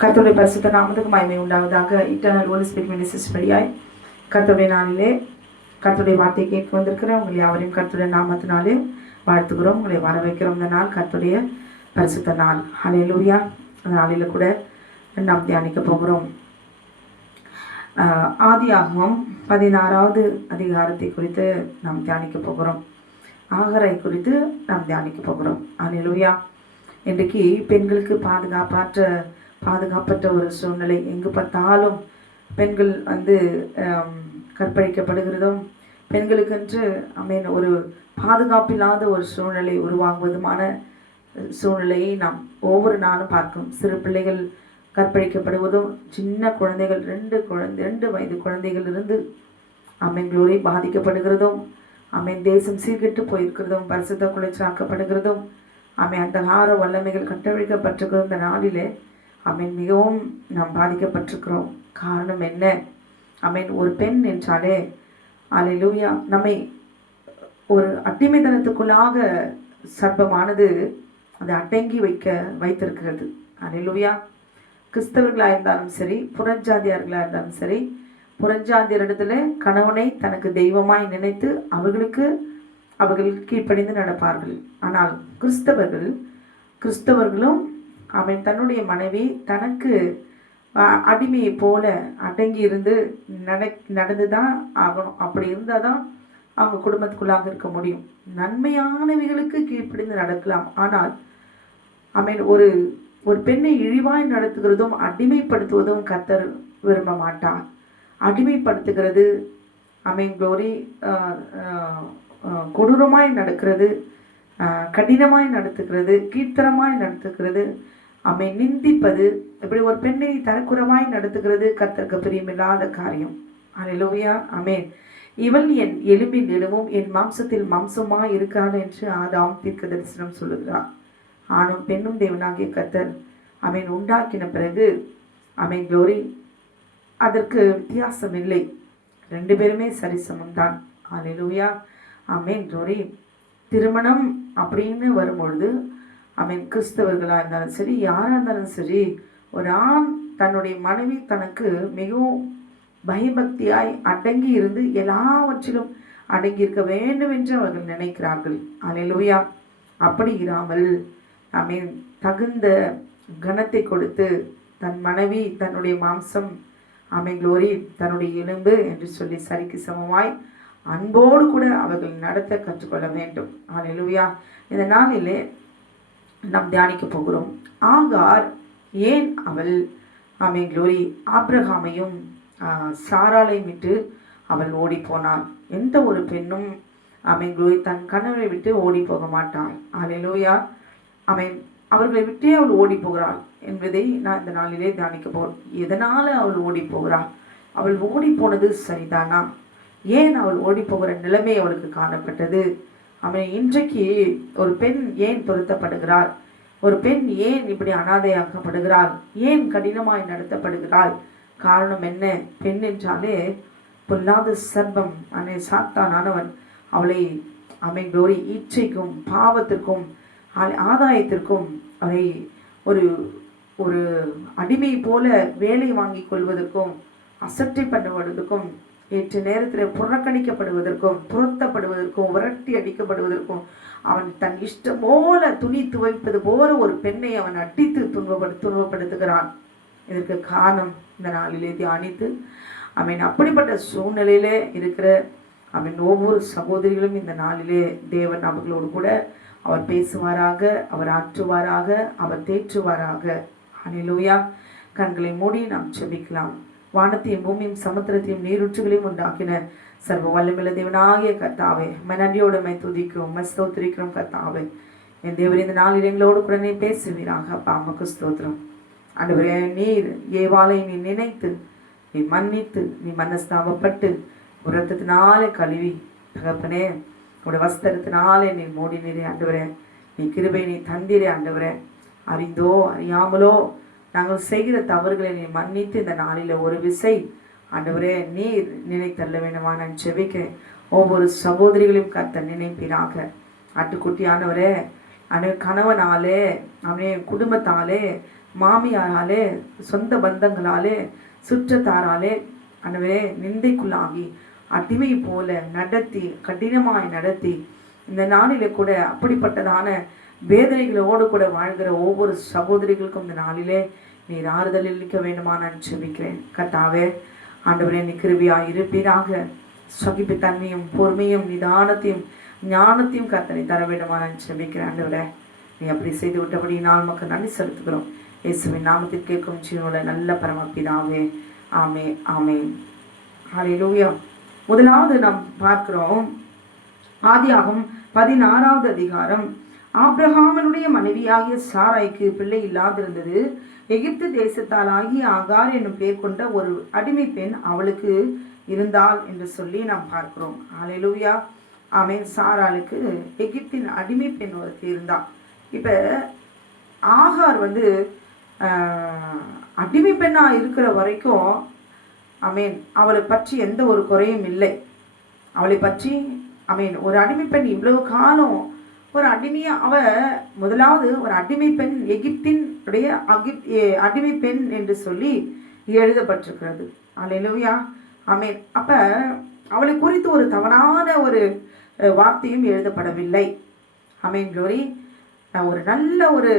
கர்த்தருடைய பரிசுத்த நாமத்துக்கு மகிமை உண்டாவதாக. இட்டர்னல் ஹோலி ஸ்பிரிட் மினிஸ்ட்ரிஸ் படியாய் கர்த்தருடைய நாளிலே கர்த்தருடைய வார்த்தை கேட்க வந்திருக்கிற உங்களை யாவரையும் கர்த்தருடைய நாமத்தினாலே வாழ்த்துக்கிறோம். உங்களை வர வைக்கிறோம். இந்த நாள் கர்த்தருடைய பரிசுத்த நாள். ஹல்லேலூயா. அந்த நாளில் கூட நாம் தியானிக்க போகிறோம். ஆதியாகமம் 16வது அதிகாரத்தை குறித்து நாம் தியானிக்க போகிறோம். ஆகரை குறித்து நாம் தியானிக்க போகிறோம். ஹல்லேலூயா. இன்றைக்கு பெண்களுக்கு பாதுகாப்பற்ற ஒரு சூழ்நிலை. எங்கு பார்த்தாலும் பெண்கள் கற்பழிக்கப்படுகிறதும், பெண்களுக்கென்று ஒரு பாதுகாப்பில்லாத ஒரு சூழ்நிலை உருவாகுவதுமான சூழ்நிலையை நாம் ஒவ்வொரு நாளும் பார்க்கும். சிறு பிள்ளைகள் கற்பழிக்கப்படுவதும், சின்ன குழந்தைகள் 2 வயது குழந்தைகளிலிருந்து க்ளோரி பாதிக்கப்படுகிறதும், தேசம் சீர்கெட்டு போயிருக்கிறதும், பரிசுத்த குலைச்சாக்கப்படுகிறதும், அந்தகார வல்லமைகள் கட்டவிழ்க்கப்பட்டிருக்கிற இந்த நாளிலே மிகவும் நாம் பாதிக்கப்பட்டிருக்கிறோம். காரணம் என்ன? ஒரு பெண் என்றாலே அல்லேலூயா நம்மை ஒரு அடிமைத்தனத்துக்குள்ளாக சர்ப்பமானது அதை அடங்கி வைத்திருக்கிறது. அல்லேலூயா. கிறிஸ்தவர்களாக இருந்தாலும் சரி, புறஜாதியார்களாக இருந்தாலும் சரி, புறஜாதியரிடத்துல கணவனை தனக்கு தெய்வமாய் நினைத்து அவர்கள் கீழ்ப்படிந்து நடப்பார்கள். ஆனால் கிறிஸ்தவர்களும் தன்னுடைய மனைவி தனக்கு அடிமையை போல அடங்கி இருந்து நடந்துதான் ஆகணும். அப்படி இருந்தால் தான் அவங்க குடும்பத்துக்குள்ளாக இருக்க முடியும். நன்மையானவைகளுக்கு கீழ்ப்படிந்து நடக்கலாம். ஆனால் ஒரு பெண்ணை இழிவாய் நடத்துகிறதும் அடிமைப்படுத்துவதும் கர்த்தர் விரும்ப மாட்டார். அடிமைப்படுத்துகிறது க்ளோரி கொடூரமாய் நடக்கிறது, கடினமாய் நடத்துகிறது, கீர்த்தனமாய் நடத்துகிறது, நிந்திப்பது, இப்படி ஒரு பெண்ணை தரக்குறமாய் நடத்துகிறது கர்த்தருக்கு பிரியமில்லாத காரியம். அல்லேலூயா. ஆமென். இவள் என் எலும்பின் எலும்பும் என் மாம்சத்தில் மாம்சமாய் இருக்காள் என்று ஆதாம் தீர்க்க தரிசனம் சொல்லுகிறார். ஆணும் பெண்ணும் தேவனாகிய கர்த்தர் உண்டாக்கின பிறகு க்ளோரி அதற்கு வித்தியாசம் இல்லை. 2 பேருமே சரிசமம் தான். அல்லேலூயா. க்ளோரி. திருமணம் அப்படின்னு வரும்பொழுது கிறிஸ்தவர்களாக இருந்தாலும் சரி, யாராக இருந்தாலும் சரி, ஒரு ஆண் தன்னுடைய மனைவி தனக்கு மிகவும் பயபக்தியாய் அடங்கி இருந்து எல்லாவற்றிலும் அடங்கி இருக்க வேண்டும் என்று அவர்கள் நினைக்கிறார்கள். அல்லேலூயா. அப்படி இராமல் தகுந்த கனத்தை கொடுத்து தன் மனைவி தன்னுடைய மாம்சம் க்ளோரி தன்னுடைய எலும்பு என்று சொல்லி சரிக்கு சமமாய் அன்போடு கூட அவர்கள் நடத்த கற்றுக்கொள்ள வேண்டும். அல்லேலூயா. இந்த நாளிலே நாம் தியானிக்க போகிறோம். ஆகார் ஏன் அவள் க்ளோரி ஆபிரகாமையும் சாராளையும் விட்டு அவள் ஓடி போனாள்? எந்த ஒரு பெண்ணும் க்ளோரி தன் கணவரை விட்டு ஓடி போக மாட்டாள். அல்லேலூயா. அவர்களை விட்டே அவள் ஓடி போகிறாள் என்பதை நான் இந்த நாளிலே தியானிக்க போகிறேன். எதனால் அவள் ஓடி போகிறாள்? அவள் ஓடி போனது சரிதானா? ஏன் அவள் ஓடி போகிற நிலைமை அவளுக்கு காணப்பட்டது? இன்றைக்கு ஒரு பெண் ஏன் துரத்தப்படுகிறாள்? ஒரு பெண் ஏன் இப்படி அனாதையாக்கப்படுகிறாள்? ஏன் கடினமாய் நடத்தப்படுகிறாள்? காரணம் என்ன? பெண் என்றாலே பொல்லாத சர்ப்பம் சாத்தானானவன் அவளை க்ளோரி ஈச்சைக்கும் பாவத்திற்கும் ஆதாயத்திற்கும் அவளை ஒரு அடிமை போல வேலை வாங்கி கொள்வதற்கும் அசட்டை பண்ணுவதற்கும் ஏற்ற நேரத்தில் புறக்கணிக்கப்படுவதற்கும் துரத்தப்படுவதற்கும் விரட்டி அடிக்கப்படுவதற்கும் அவன் தன் இஷ்டம் போல துணி துவைப்பது போல ஒரு பெண்ணை அவன் அடித்து துன்பப்படுத்துகிறான். இதற்கு காரணம் இந்த நாளிலே தியானித்து அப்படிப்பட்ட சூழ்நிலையிலே இருக்கிற ஒவ்வொரு சகோதரிகளும் இந்த நாளிலே தேவன் அவர்களோடு கூட அவர் பேசுவாராக, அவர் ஆற்றுவாராக, அவர் தேற்றுவாராக. அல்லேலூயா. கண்களை மூடி நாம் ஜெபிக்கலாம். வானத்தையும் பூமியும் சமுத்திரத்தையும் நீரூற்றுகளையும் உண்டாக்கின சர்வ வல்லமையுள்ள தேவனாகிய கர்த்தாவே, நன்றியோடு துதிக்கிறோம், ஸ்தோத்திரிக்கிறோம் கர்த்தாவே. என் தேவர் இந்த நாளில் எங்களோடு கூட நீ பேசுவீராக. அப்பா அம்மாக்கு ஸ்தோத்திரம். ஆண்டவரே, நீர் ஏவாளை நீ நினைத்து, நீ மன்னித்து, நீ மனஸ்தாபப்பட்டு உரத்தினாலே கழுவி தகப்பனே உடைய வஸ்திரத்தினாலே நீ மூடினீரே ஆண்டவரே. நீ கிருபை நீ தந்தீரே ஆண்டவரே. அறிந்தோ அறியாமலோ நாங்கள் செய்கிற தவறுகளை நீ மன்னித்து இந்த நாளில் ஒரு விசை ஆண்டவரே நீர் நினைத்தள்ள வேண்டுமா நான் செபிக்கிறேன். ஒவ்வொரு சகோதரிகளையும் கர்த்தர் நினைப்பீராக. ஆட்டுக்குட்டியானவரே, கணவனாலே குடும்பத்தாலே மாமியாராலே, சொந்த பந்தங்களாலே, சுற்றத்தாராலே ஆண்டவரே நிந்தைக்குள்ளாகி அடிமை போல நடத்தி, கடினமாய் நடத்தி, இந்த நாளிலே கூட அப்படிப்பட்டதான வேதனைகளோடு கூட வாழ்கிற ஒவ்வொரு சகோதரிகளுக்கும் இந்த நாளிலே நீர் ஆறுதல் அளிக்க வேண்டுமா நான் ஜெபிக்கிறேன். கர்த்தாவே ஆண்டவரே நீ கிருபையாய் இருப்பீராக. சகிப்பு தன்மையும் பொறுமையும் நிதானத்தையும் ஞானத்தையும் கர்த்தனை தர வேண்டுமா நான் ஜெபிக்கிறேன். ஆண்டவரே நீ அப்படி செய்து விட்டபடி நான் நமக்கு நன்றி செலுத்துகிறோம். இயேசுவின் நாமத்தில் கேட்கும் ஜீவனோட நல்ல பரமபிதாவே, ஆமே ஆமேன். ஹல்லேலூயா. முதலாவது நாம் பார்க்கிறோம் ஆதியாகமம் 16வது அதிகாரம். ஆபிரகாமினுடைய மனைவியாகிய சாராய்க்கு பிள்ளை இல்லாதிருந்தது. எகிப்து தேசத்தாலாகிய ஆகார் என்னும் பேர் கொண்ட ஒரு அடிமை பெண் அவளுக்கு இருந்தாள் என்று சொல்லி நாம் பார்க்கிறோம். ஹல்லேலூயா. ஆமென். சாராளுக்கு எகிப்தின் அடிமை பெண் ஒருத்தி இருந்தாள். இப்போ ஆகார் அடிமை பெண்ணாக இருக்கிற வரைக்கும் ஆமென் அவளை பற்றி எந்த ஒரு குறையும் இல்லை. அவளை பற்றி ஆமென் ஒரு அடிமை பெண் இவ்வளவு காலம் ஒரு அடிமையாக முதலாவது ஒரு அடிமை பெண் எகிப்தின் அடிமை பெண் என்று சொல்லி எழுதப்பட்டிருக்கிறது. அல்லேலூயா. ஆமென். அப்போ அவளை குறித்து ஒரு தவறான ஒரு வார்த்தையும் எழுதப்படவில்லை. ஆமென். க்ளோரி. ஒரு நல்ல ஒரு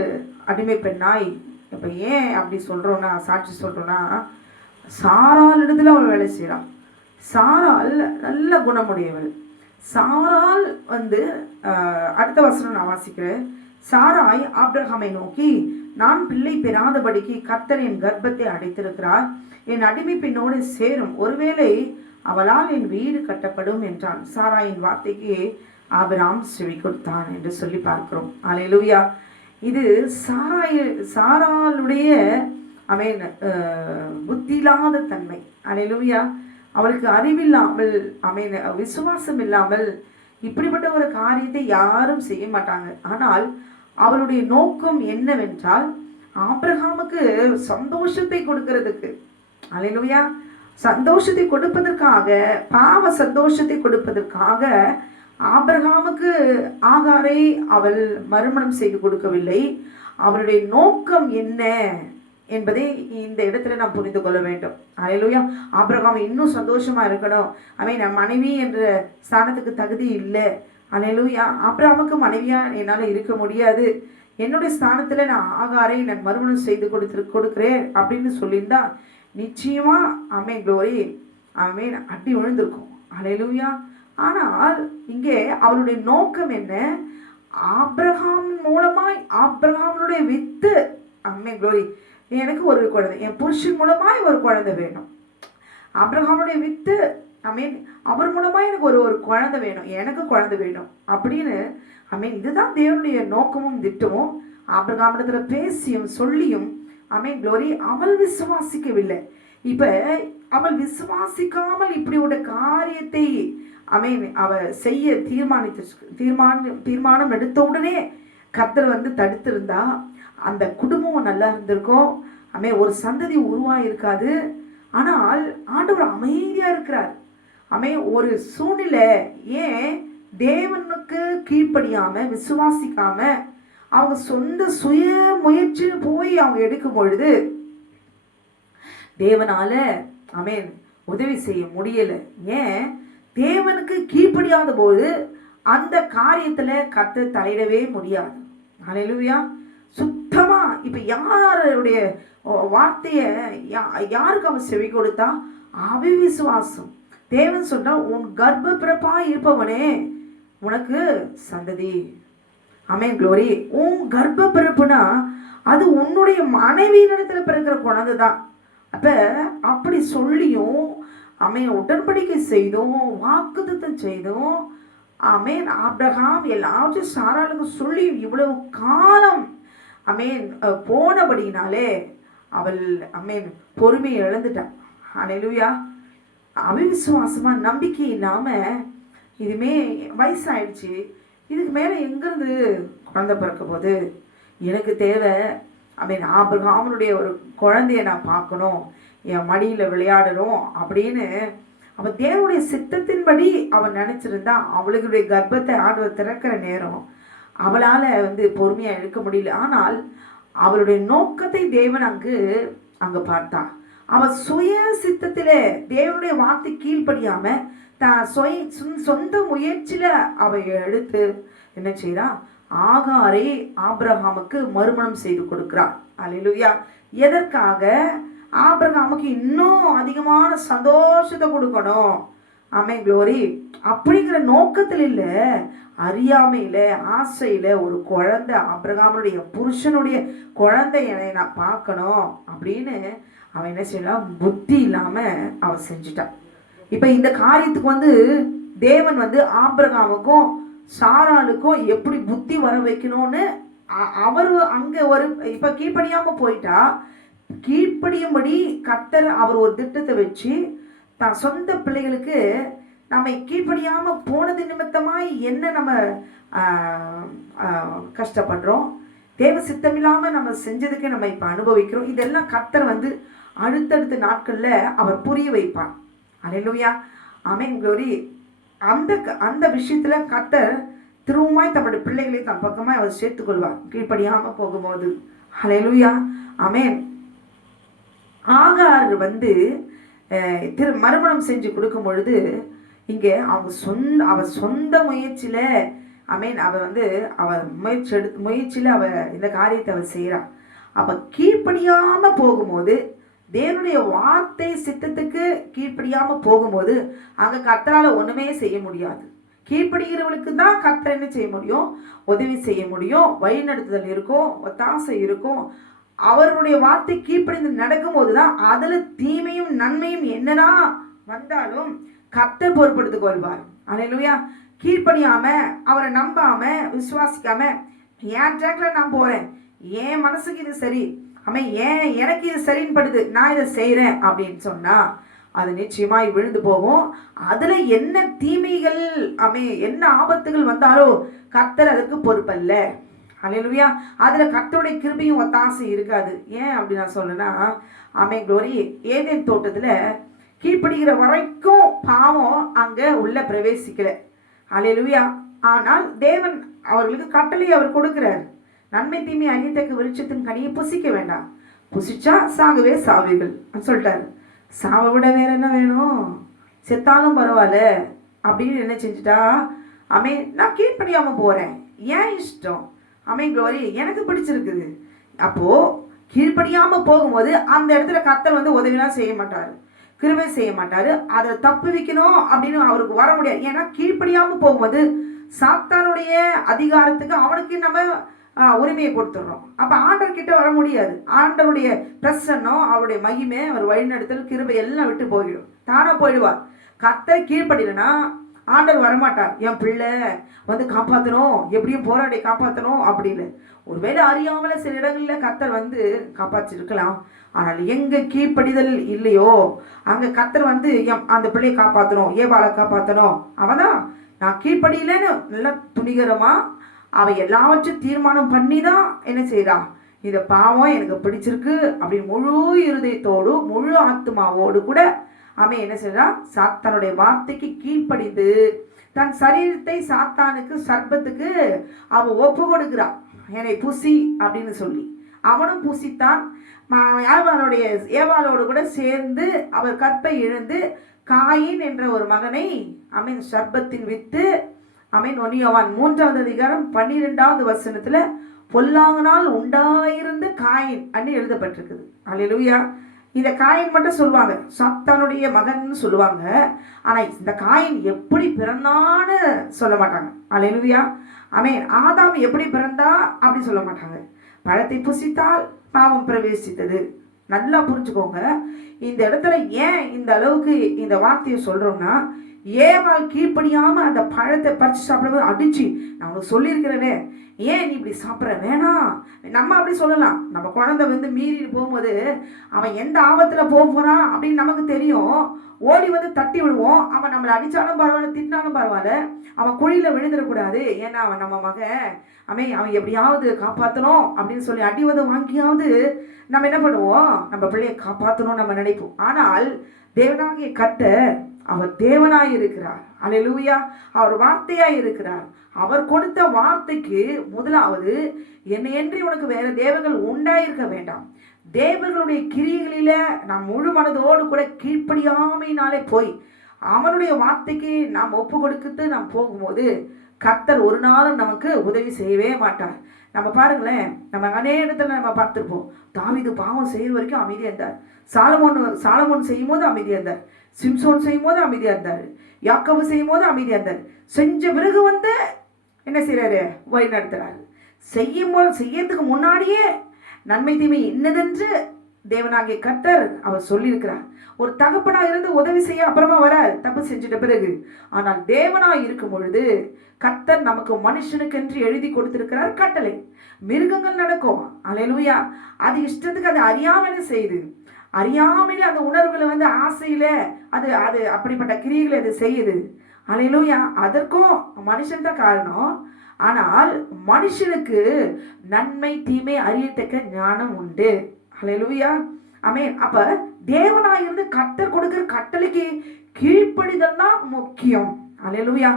அடிமை பெண்ணாய் இப்போ ஏன் அப்படி சொல்கிறோன்னா, சாட்சி சொல்கிறோன்னா, சாராள் இடத்துல அவள் வேலை செய்கிறாள். சாராள் நல்ல குணமுடையவள். சாராள் அடுத்த வசனம் நான் வாசிக்கிறேன். சாராய் ஆபிரகாமை நோக்கி, நான் பிள்ளை பெறாதபடிக்கு கர்த்தர் என் கர்ப்பத்தை அடைத்திருக்கிறார், என் அடிமை பெண்ணோடு சேரும், ஒருவேளை அவளால் என் வீடு கட்டப்படும் என்றான். சாராயின் வார்த்தைக்கு ஆபிரகாம் செவி கொடுத்தான் என்று சொல்லி பார்க்கிறோம். அல்லேலூயா. இது சாராளுடைய ஆமென் புத்தியில்லாத தன்மை. அல்லேலூயா. அவளுக்கு அறிவில்லாமல் ஆமென் விசுவாசம் இல்லாமல் இப்படிப்பட்ட ஒரு காரியத்தை யாரும் செய்ய மாட்டாங்க. ஆனால் அவளுடைய நோக்கம் என்னவென்றால் ஆபிரகாமுக்கு சந்தோஷத்தை கொடுக்கிறதுக்கு. அல்லேலூயா. சந்தோஷத்தை கொடுப்பதற்காக, பாவ சந்தோஷத்தை கொடுப்பதற்காக ஆபிரகாமுக்கு ஆகாரை அவள் மறுமணம் செய்து கொடுக்கவில்லை. அவளுடைய நோக்கம் என்ன என்பதை இந்த இடத்துல நாம் புரிந்து கொள்ள வேண்டும். அல்லேலூயா. ஆபிரகாம் இன்னும் சந்தோஷமா இருக்கணும். அவன் மனைவி என்ற ஸ்தானத்துக்கு தகுதி இல்லை. அல்லேலூயா. ஆபிரகாமுக்கு மனைவியா என்னால் இருக்க முடியாது, என்னுடைய ஸ்தானத்துல நான் ஆகாரை நான் மறுமணம் செய்து கொடுக்கிறேன் அப்படின்னு சொல்லியிருந்தா நிச்சயமா ஆமென் க்ளோரி ஆமென் அடி விழுந்திருக்கும். அல்லேலூயா. ஆனால் இங்கே அவளுடைய நோக்கம் என்ன? ஆபிரகாம் மூலமாய் ஆபிரகாமுடைய வித்து ஆமென் க்ளோரி எனக்கு ஒரு குழந்தை, என் புருஷன் மூலமாய் ஒரு குழந்தை வேணும். ஆபிரகாமுடைய வித்து ஆமென் அவர் மூலமா எனக்கு ஒரு குழந்தை வேணும், எனக்கு குழந்தை வேணும் அப்படின்னு ஆமென். இதுதான் தேவனுடைய நோக்கமும் திட்டமும். ஆபிரகாமிடத்துல பேசியும் சொல்லியும் ஆமென் க்ளோரி அவள் விசுவாசிக்கவில்லை. இப்ப அவள் விசுவாசிக்காமல் இப்படி ஒரு காரியத்தை ஆமென் அவ செய்ய தீர்மானம் எடுத்த உடனே கர்த்தர் தடுத்திருந்தா அந்த குடும்பம் நல்லா இருந்திருக்கும். ஆமென் ஒரு சந்ததி உருவாயிருக்காது. ஆனால் ஆண்டவர் அமைதியா இருக்கிறார். ஆமென் ஒரு சூழ்நிலை ஏன் தேவனுக்கு கீழ்ப்படியாம விசுவாசிக்காம அவங்க சொந்த சுய முயற்சி போய் அவங்க எடுக்கும் பொழுது தேவனால ஆமென் உதவி செய்ய முடியல. ஏன்? தேவனுக்கு கீழ்ப்படியாத போது அந்த காரியத்துல கர்த்தர் தலையிடவே முடியாது. அல்லேலூயா. சுத்தமா இப்ப யாருடைய வார்த்தைய யாருக்கு அவன் செவி கொடுத்தா? அவிசுவாசம். தேவன் சொல்றா, உன் கர்ப்ப பிறப்பா இருப்பவனே உனக்கு சந்ததி. ஆமென் க்ளோரி. உன் கர்ப்ப பிறப்புனா அது உன்னுடைய மனைவியினிடத்துல பிறக்கிற குழந்தை தான். அப்ப அப்படி சொல்லியும் ஆமென் உடன்படிக்கை செய்தும் வாக்குத்தத்தம் செய்தும் ஆமென் ஆபிரகாம் எல்லாத்தையும் சாராளுக்கு சொல்லி இவ்வளவு காலம் ஆமென் போனபடினாலே அவள் ஆமென் பொறுமையை இழந்துட்டான். அல்லேலூயா. அவிசுவாசமா நம்பிக்கை இல்லாம இதுமே வயசாயிடுச்சு, இதுக்கு மேல எங்கிருந்து குழந்தை பிறக்க போது, எனக்கு தேவை ஆமென் ஆபிரகாமுடைய ஒரு குழந்தைய நான் பார்க்கணும், என் மடியில் விளையாடணும் அப்படின்னு அவன் தேவனுடைய சித்தத்தின்படி அவன் நினச்சிருந்தா அவளுடைய கர்ப்பத்தை ஆண்டவர் திறக்கிற நேரம் அவளால் பொறுமையாக இருக்க முடியல. ஆனால் அவளுடைய நோக்கத்தை தேவன் அங்கு பார்த்தா. அவ சுய சித்தத்திலே தேவனுடைய வார்த்தை கீழ்ப்படியாம சொந்த முயற்சியில அவ எடுத்து என்ன செய்யறா, ஆகாரை ஆபிரகாமுக்கு மறுமணம் செய்து கொடுக்கிறார். அல்லேலூயா. எதற்காக? ஆபிரகாமுக்கு இன்னும் அதிகமான சந்தோஷத்தை கொடுக்கணும். ஆமென், க்ளோரி. அப்படிங்கிற நோக்கத்தில் இல்ல, அறியாமையில ஆசையில ஒரு குழந்தை, ஆபிரகாமுடைய புருஷனுடைய குழந்தைய நான் பார்க்கணும் அப்படின்னு அவன் என்ன செய்யலாம், புத்தி இல்லாம அவன் செஞ்சுட்டான். இப்ப இந்த காரியத்துக்கு தேவன் ஆபிரகாமுக்கும் சாராளுக்கும் எப்படி புத்தி வர வைக்கணும்னு அவர் அங்க இப்ப கீழ்ப்படியாம போயிட்டா, கீழ்ப்படியும்படி கர்த்தர் அவர் ஒரு திட்டத்தை வச்சு தான் சொந்த பிள்ளைகளுக்கு நம்ம கீழ்ப்படியாம போனது நிமித்தமாய் என்ன நம்ம கஷ்டப்படுறோம், தேவ சித்தமில்லாம நம்ம செஞ்சதுக்கு நம்ம இப்ப அனுபவிக்கிறோம். இதெல்லாம் கர்த்தர் அடுத்தடுத்த நாட்கள்ல அவர் புரிய வைப்பார். அல்லேலூயா. ஆமென், க்ளோரி. அந்த விஷயத்துல கர்த்தர் திரும்பமாய் தம்முடைய பிள்ளைகளை தன் பக்கமாய் அவர் சேர்த்துக் கொள்வார் கீழ்ப்படியாம போகும்போது. அல்லேலூயா. ஆமென். ஆகார் மறுமணம் செஞ்சு கொடுக்கும் பொழுது இங்கே அவ சொந்த முயற்சியில, ஆமென், அவ முயற்சியில அவ இந்த காரியத்தை அவ செய்யறா. அப்ப கீழ்ப்படியாம போகும்போது, தேவனுடைய வார்த்தை சித்தத்துக்கு கீழ்ப்படியாம போகும்போது அங்க கர்த்தரால ஒண்ணுமே செய்ய முடியாது. கீழ்ப்படுகிறவளுக்கு தான் கர்த்தர் என்ன செய்ய முடியும், உதவி செய்ய முடியும், வழிநடத்துதல் இருக்கும், ஒத்தாசை இருக்கும். அவருடைய வார்த்தை கீழ்ப்படிந்து நடக்கும் போதுதான் அதுல தீமையும் நன்மையும் என்னன்னா வந்தாலும் கர்த்தர் பொறுப்படுத்திக் கொள்வார். அல்லேலூயா. கீழ்ப்படியாம அவரை நம்பாம விசுவாசிக்காம என் ட்ராக்ல நான் போறேன், என் மனசுக்கு இது சரி, எனக்கு இது சரின்னு படுது, நான் இதை செய்யறேன் அப்படின்னு சொன்னா அது நிச்சயமாய் விழுந்து போகும். அதுல என்ன தீமைகள் என்ன ஆபத்துகள் வந்தாலோ கர்த்தர் அதுக்கு பொறுப்பல்ல. அல்லேலூயா. அதுல கர்த்தருடைய கிருபையும் ஒத்தாசை இருக்காது. ஏன் அப்படி நான் சொல்றேன்னா, ஆமென், க்ளோரி. ஏதேன் தோட்டத்துல கீழ்ப்படுகிற வரைக்கும் பாவம் அங்க உள்ள பிரவேசிக்கல. அல்லேலூயா. ஆனால் தேவன் அவர்களுக்கு கட்டளை அவர் கொடுக்கிறார். நன்மை தீமை அறியத்தக்க விருட்சத்தின் கனியை புசிக்க வேண்டாம், புசிச்சா சாகவே சாவீர்கள் சொல்லிட்டாரு. சாவை விட வேற என்ன வேணும், செத்தாலும் பரவாயில்ல அப்படின்னு என்ன செஞ்சுட்டா, நான் கீழ்ப்படியாம போறேன், ஏன் இஷ்டம், க்ளோரி, எனக்கு பிடிச்சிருக்குது. அப்போ கீழ்ப்படியாம போகும்போது அந்த இடத்துல கர்த்தர் உதவிலாம் செய்ய மாட்டாரு, கிருபை செய்ய மாட்டாரு. அதை தப்பு வைக்கணும் அப்படின்னு அவருக்கு வர முடியாது. ஏன்னா கீழ்ப்படியாம போகும்போது சாத்தானுடைய அதிகாரத்துக்கு அவனுக்கு நம்ம உரிமையை கொடுத்துடுறோம். அப்ப ஆண்டவர் கிட்ட வர முடியாது. ஆண்டவருடைய பிரசன்னம், அவருடைய மகிமை, அவர் வழிநடத்தல், கிருபை எல்லாம் விட்டு போயிடும், தானா போயிடுவார். கர்த்தர் கீழ்ப்படினா ஆண்டவர் வரமாட்டார். என் பிள்ளை காப்பாற்றணும், எப்படியும் போராடி காப்பாற்றணும் அப்படின்னு. ஒருவேளை அறியாமல சில இடங்கள்ல கர்த்தர் காப்பாற்றிருக்கலாம். ஆனால் எங்க கீழ்ப்படிதல் இல்லையோ அங்க கர்த்தர் அந்த பிள்ளையை காப்பாற்றணும், ஏவாளை காப்பாற்றணும். அவதான் நான் கீழ்ப்படியிலன்னு நல்லா துணிகரமா அவ எல்லாவற்றையும் தீர்மானம் பண்ணி தான் என்ன செய்யறா, இந்த பாவம் எனக்கு பிடிச்சிருக்கு அப்படின்னு முழு இருதயத்தோடு முழு ஆத்மாவோடு கூட என்ன செய்யறா, சாத்தானுடைய வார்த்தைக்கு கீழ்ப்படிந்து தன் சரீரத்தை சாத்தானுக்கு சர்ப்பத்துக்கு அவ ஒப்பு கொடுக்கிறா. என்னை புசி அப்படின்னு சொல்லி அவனும் புசித்தான். ஏவாளோடு கூட சேர்ந்து அவர் கற்பை இழந்து காயின் என்ற ஒரு மகனை சர்ப்பத்தின் வித்து 1 யோவான் 3வது அதிகாரம் 12வது வசனத்துல பொல்லாங்கனால் உண்டாயிருந்த காயின் அன்னு எழுதப்பட்டிருக்குது. அல்லேலூயா. இந்த காயின் மட்டும் சொல்லுவாங்க, சாத்தானுடைய மகன் சொல்லுவாங்க. ஆனா இந்த காயின் எப்படி பிறந்தான்னு சொல்ல மாட்டாங்க. அல்லேலூயா. ஆதாம் எப்படி பிறந்தா அப்படி சொல்ல மாட்டாங்க. பழத்தை புசித்தால் பாவம் பிரவேசித்தது. நல்லா புரிஞ்சுக்கோங்க. இந்த இடத்துல ஏன் இந்த அளவுக்கு இந்த வார்த்தையை சொல்றோம்னா, ஏவாள் கீழ்ப்படியாம அந்த பழத்தை பறிச்சு சாப்பிடும்போது அடிச்சு, நான் உனக்கு சொல்லியிருக்கிறேனே, ஏன் நீ இப்படி சாப்பிட்ற, வேணாம். நம்ம அப்படி சொல்லலாம். நம்ம குழந்தை மீறி போகும்போது அவன் எந்த ஆபத்துல போறான் அப்படின்னு நமக்கு தெரியும். ஓடி தட்டி விடுவோம். அவன் நம்மளை அடிச்சாலும் பரவாயில்ல, திட்டினாலும் பரவாயில்ல, அவன் குழியில விழுந்துடக்கூடாது. ஏன்னா அவன் நம்ம மகன், அவன் எப்படியாவது காப்பாற்றணும் அப்படின்னு சொல்லி அடிவதை வாங்கியாவது நம்ம என்ன பண்ணுவோம், நம்ம பிள்ளையை காப்பாற்றணும் நம்ம நினைப்போம். ஆனால் தேவனாகிய கர்த்தர் அவர் தேவனாய் இருக்கிறார். அல்லேலூயா. அவர் வார்த்தையாய் இருக்கிறார். அவர் கொடுத்த வார்த்தைக்கு முதலாவது என்னை என்று உனக்கு வேற தேவர்கள் உண்டாயிருக்க வேண்டாம். தேவர்களுடைய கிரியைகளில நாம் முழு மனதோடு கூட கீழ்ப்படியாமையினாலே போய் அவனுடைய வார்த்தைக்கு நாம் ஒப்பு கொடுத்து நாம் போகும்போது கர்த்தர் ஒரு நாளும் நமக்கு உதவி செய்யவே மாட்டார். நம்ம பாருங்களேன், நம்ம அநேக இடத்துல நம்ம பார்த்துருப்போம். தாவீது பாவம் செய்கிற வரைக்கும் அமைதியாக இருந்தார். சாலமோன் செய்யும் போது அமைதியாக இருந்தார். சிம்சோன் செய்யும் போது அமைதியாக இருந்தார். யாக்கோபு செய்யும் போது அமைதியாக இருந்தார். செஞ்ச பிறகு வந்து என்ன செய்யறாரு? வழி நடத்துறாரு. செய்யறதுக்கு முன்னாடியே நன்மை தீமை இன்னதென்று தேவனாகிய கர்த்தர் அவர் சொல்லியிருக்கிறார். ஒரு தகப்பனா இருந்து உதவி செய்ய அப்புறமா வரார் தப்பு செஞ்சிட்ட பிறகு. ஆனால் தேவனா இருக்கும் பொழுது கர்த்தர் நமக்கு மனுஷனுக்கென்று எழுதி கொடுத்திருக்கிறார் கட்டளை. மிருகங்கள் நடக்கும், அல்லேலூயா, அது இஷ்டத்துக்கு அது அறியாமல் செய்யுது. அறியாமையில் அந்த உணர்வுகளை வந்து ஆசையில அது அது அப்படிப்பட்ட கிரியைகளை அது செய்யுது. அல்லேலூயா. அதற்கும் மனுஷன் தான் காரணம். ஆனால் மனுஷனுக்கு நன்மை தீமை அறியத்தக்க ஞானம் உண்டு. அல்லேலூயா, ஆமென். அப்ப தேவனாயிருந்து கர்த்தர் கொடுக்கிற கட்டளைக்கு கீழ்ப்படிதல் தான் முக்கியம். அல்லேலூயா.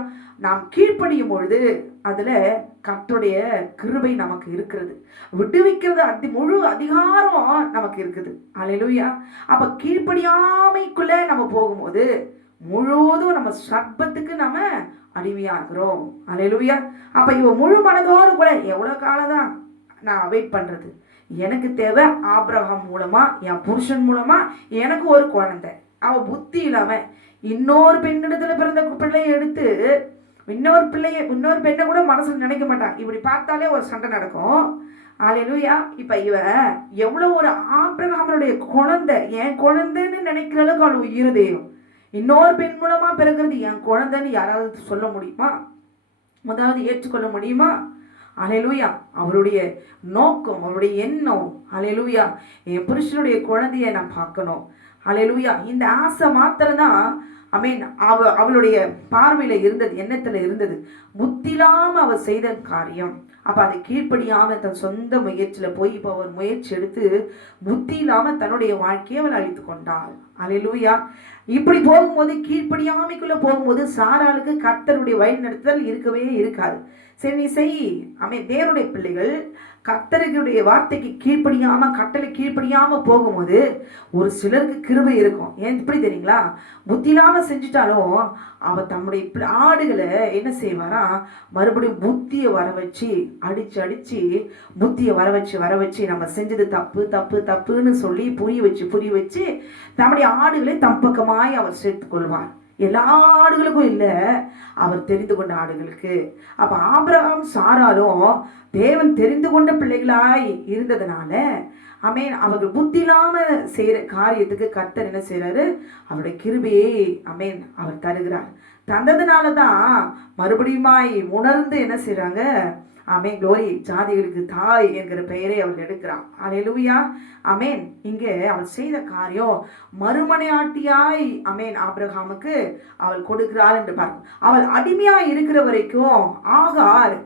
நாம் கீழ்ப்படியும் பொழுது அதுல கர்த்தருடைய கிருபை நமக்கு இருக்கிறது. விடுவிக்கிறது முழு அதிகாரம் நமக்கு இருக்குது. அல்லேலூயா. அப்ப கீழ்ப்படியாமைக்குள்ள நம்ம போகும்போது முழுவதும் நம்ம சர்ப்பத்துக்கு நம்ம அடிமையாகிறோம். அல்லேலூயா. அப்ப இவ முழு மனதோடு கூட எவ்வளவு காலம் தான் நான் வெயிட் பண்றது? எனக்கு தேவை ஆபிரகாம் மூலமா, என் புருஷன் மூலமா எனக்கு ஒரு குழந்தை. அவ புத்தி இல்லாம இன்னொரு பெண்ணிடத்துல பிறந்த பிள்ளையை எடுத்து இன்னொரு பெண்ணை கூட மனசுல நினைக்க மாட்டான். இப்படி பார்த்தாலே ஒரு சண்டை நடக்கும். அல்லேலூயா. இப்ப இவ எவ்வளவு ஒரு ஆபிரகாமனுடைய குழந்தை, என் குழந்தைன்னு நினைக்கிற அளவுக்கு அவள் உயிர் தெய்வம். இன்னொரு பெண் மூலமா பிறகுறது என் குழந்தைன்னு யாராவது சொல்ல முடியுமா? முதலாவது ஏற்றுக்கொள்ள முடியுமா? அல்லேலூயா. அவருடைய நோக்கம், அவருடைய எண்ணம், அல்லேலூயா, என் புருஷனுடைய குழந்தைய நான் பார்க்கணும். அல்லேலூயா. இந்த ஆசை மாத்திரம்தான் அவளுடைய பார்வையில இருந்தது, எண்ணத்துல இருந்தது. புத்திலாம அவ செய்த காரியம். அப்ப அதை கீழ்ப்படியாம தன் சொந்த முயற்சியில போய் இப்ப அவர் முயற்சி எடுத்து புத்தி இல்லாம தன்னுடைய வாழ்க்கையை அவள் அழித்து கொண்டாள். அல்லேலூயா. இப்படி போகும்போது கீழ்ப்படியாமைக்குள்ள போகும்போது சாராளுக்கு கர்த்தருடைய வழி நடத்துதல் இருக்கவே இருக்காது. சரி, நீ செய். தேவனுடைய பிள்ளைகள் கர்த்தருடைய வார்த்தைக்கு கீழ்ப்படியாம, கட்டளை கீழ்ப்படியாம போகும்போது ஒரு சிலருக்கு கிருபை இருக்கும். ஏன் இப்படி தெரியுங்களா? புத்தி இல்லாம செஞ்சுட்டாலும் அவ தம்முடைய ஆடுகளை என்ன செய்வாரா, மறுபடியும் புத்தியை வர வச்சு அடிச்சு புத்தியை வர வச்சு நம்ம செஞ்சது தப்புன்னு சொல்லி புரிய வச்சு தம்முடைய ஆடுகளை தம் பக்கமாய் அவர் சேர்த்துக் கொள்வார். எல்லா ஆடுகளுக்கும் இல்லை, அவர் தெரிந்து கொண்ட ஆடுகளுக்கு. அப்ப ஆபிரகாம் சாராலும் தேவன் தெரிந்து கொண்ட பிள்ளைகளாய் இருந்ததுனால அவர்கள் புத்தி இல்லாம செய்யற காரியத்துக்கு கர்த்தர் என்ன செய்யறாரு? அவருடைய கிருபையை அவர் தருகிறார். தந்ததுனாலதான் மறுபடியுமாய் உணர்ந்து என்ன செய்யறாங்க? குளோரி, ஜாதிகளுக்கு தாய் என்கிற பெயரை அவள் எடுக்கிறான். அல்லேலூயா. இங்கே அவள் செய்த காரியம் மறுமனையாட்டியாய் ஆபிரகாமுக்கு அவள் கொடுக்கிறாள் என்று பார்க்கும். அவள் அடிமையாய் இருக்கிற வரைக்கும் ஆகார்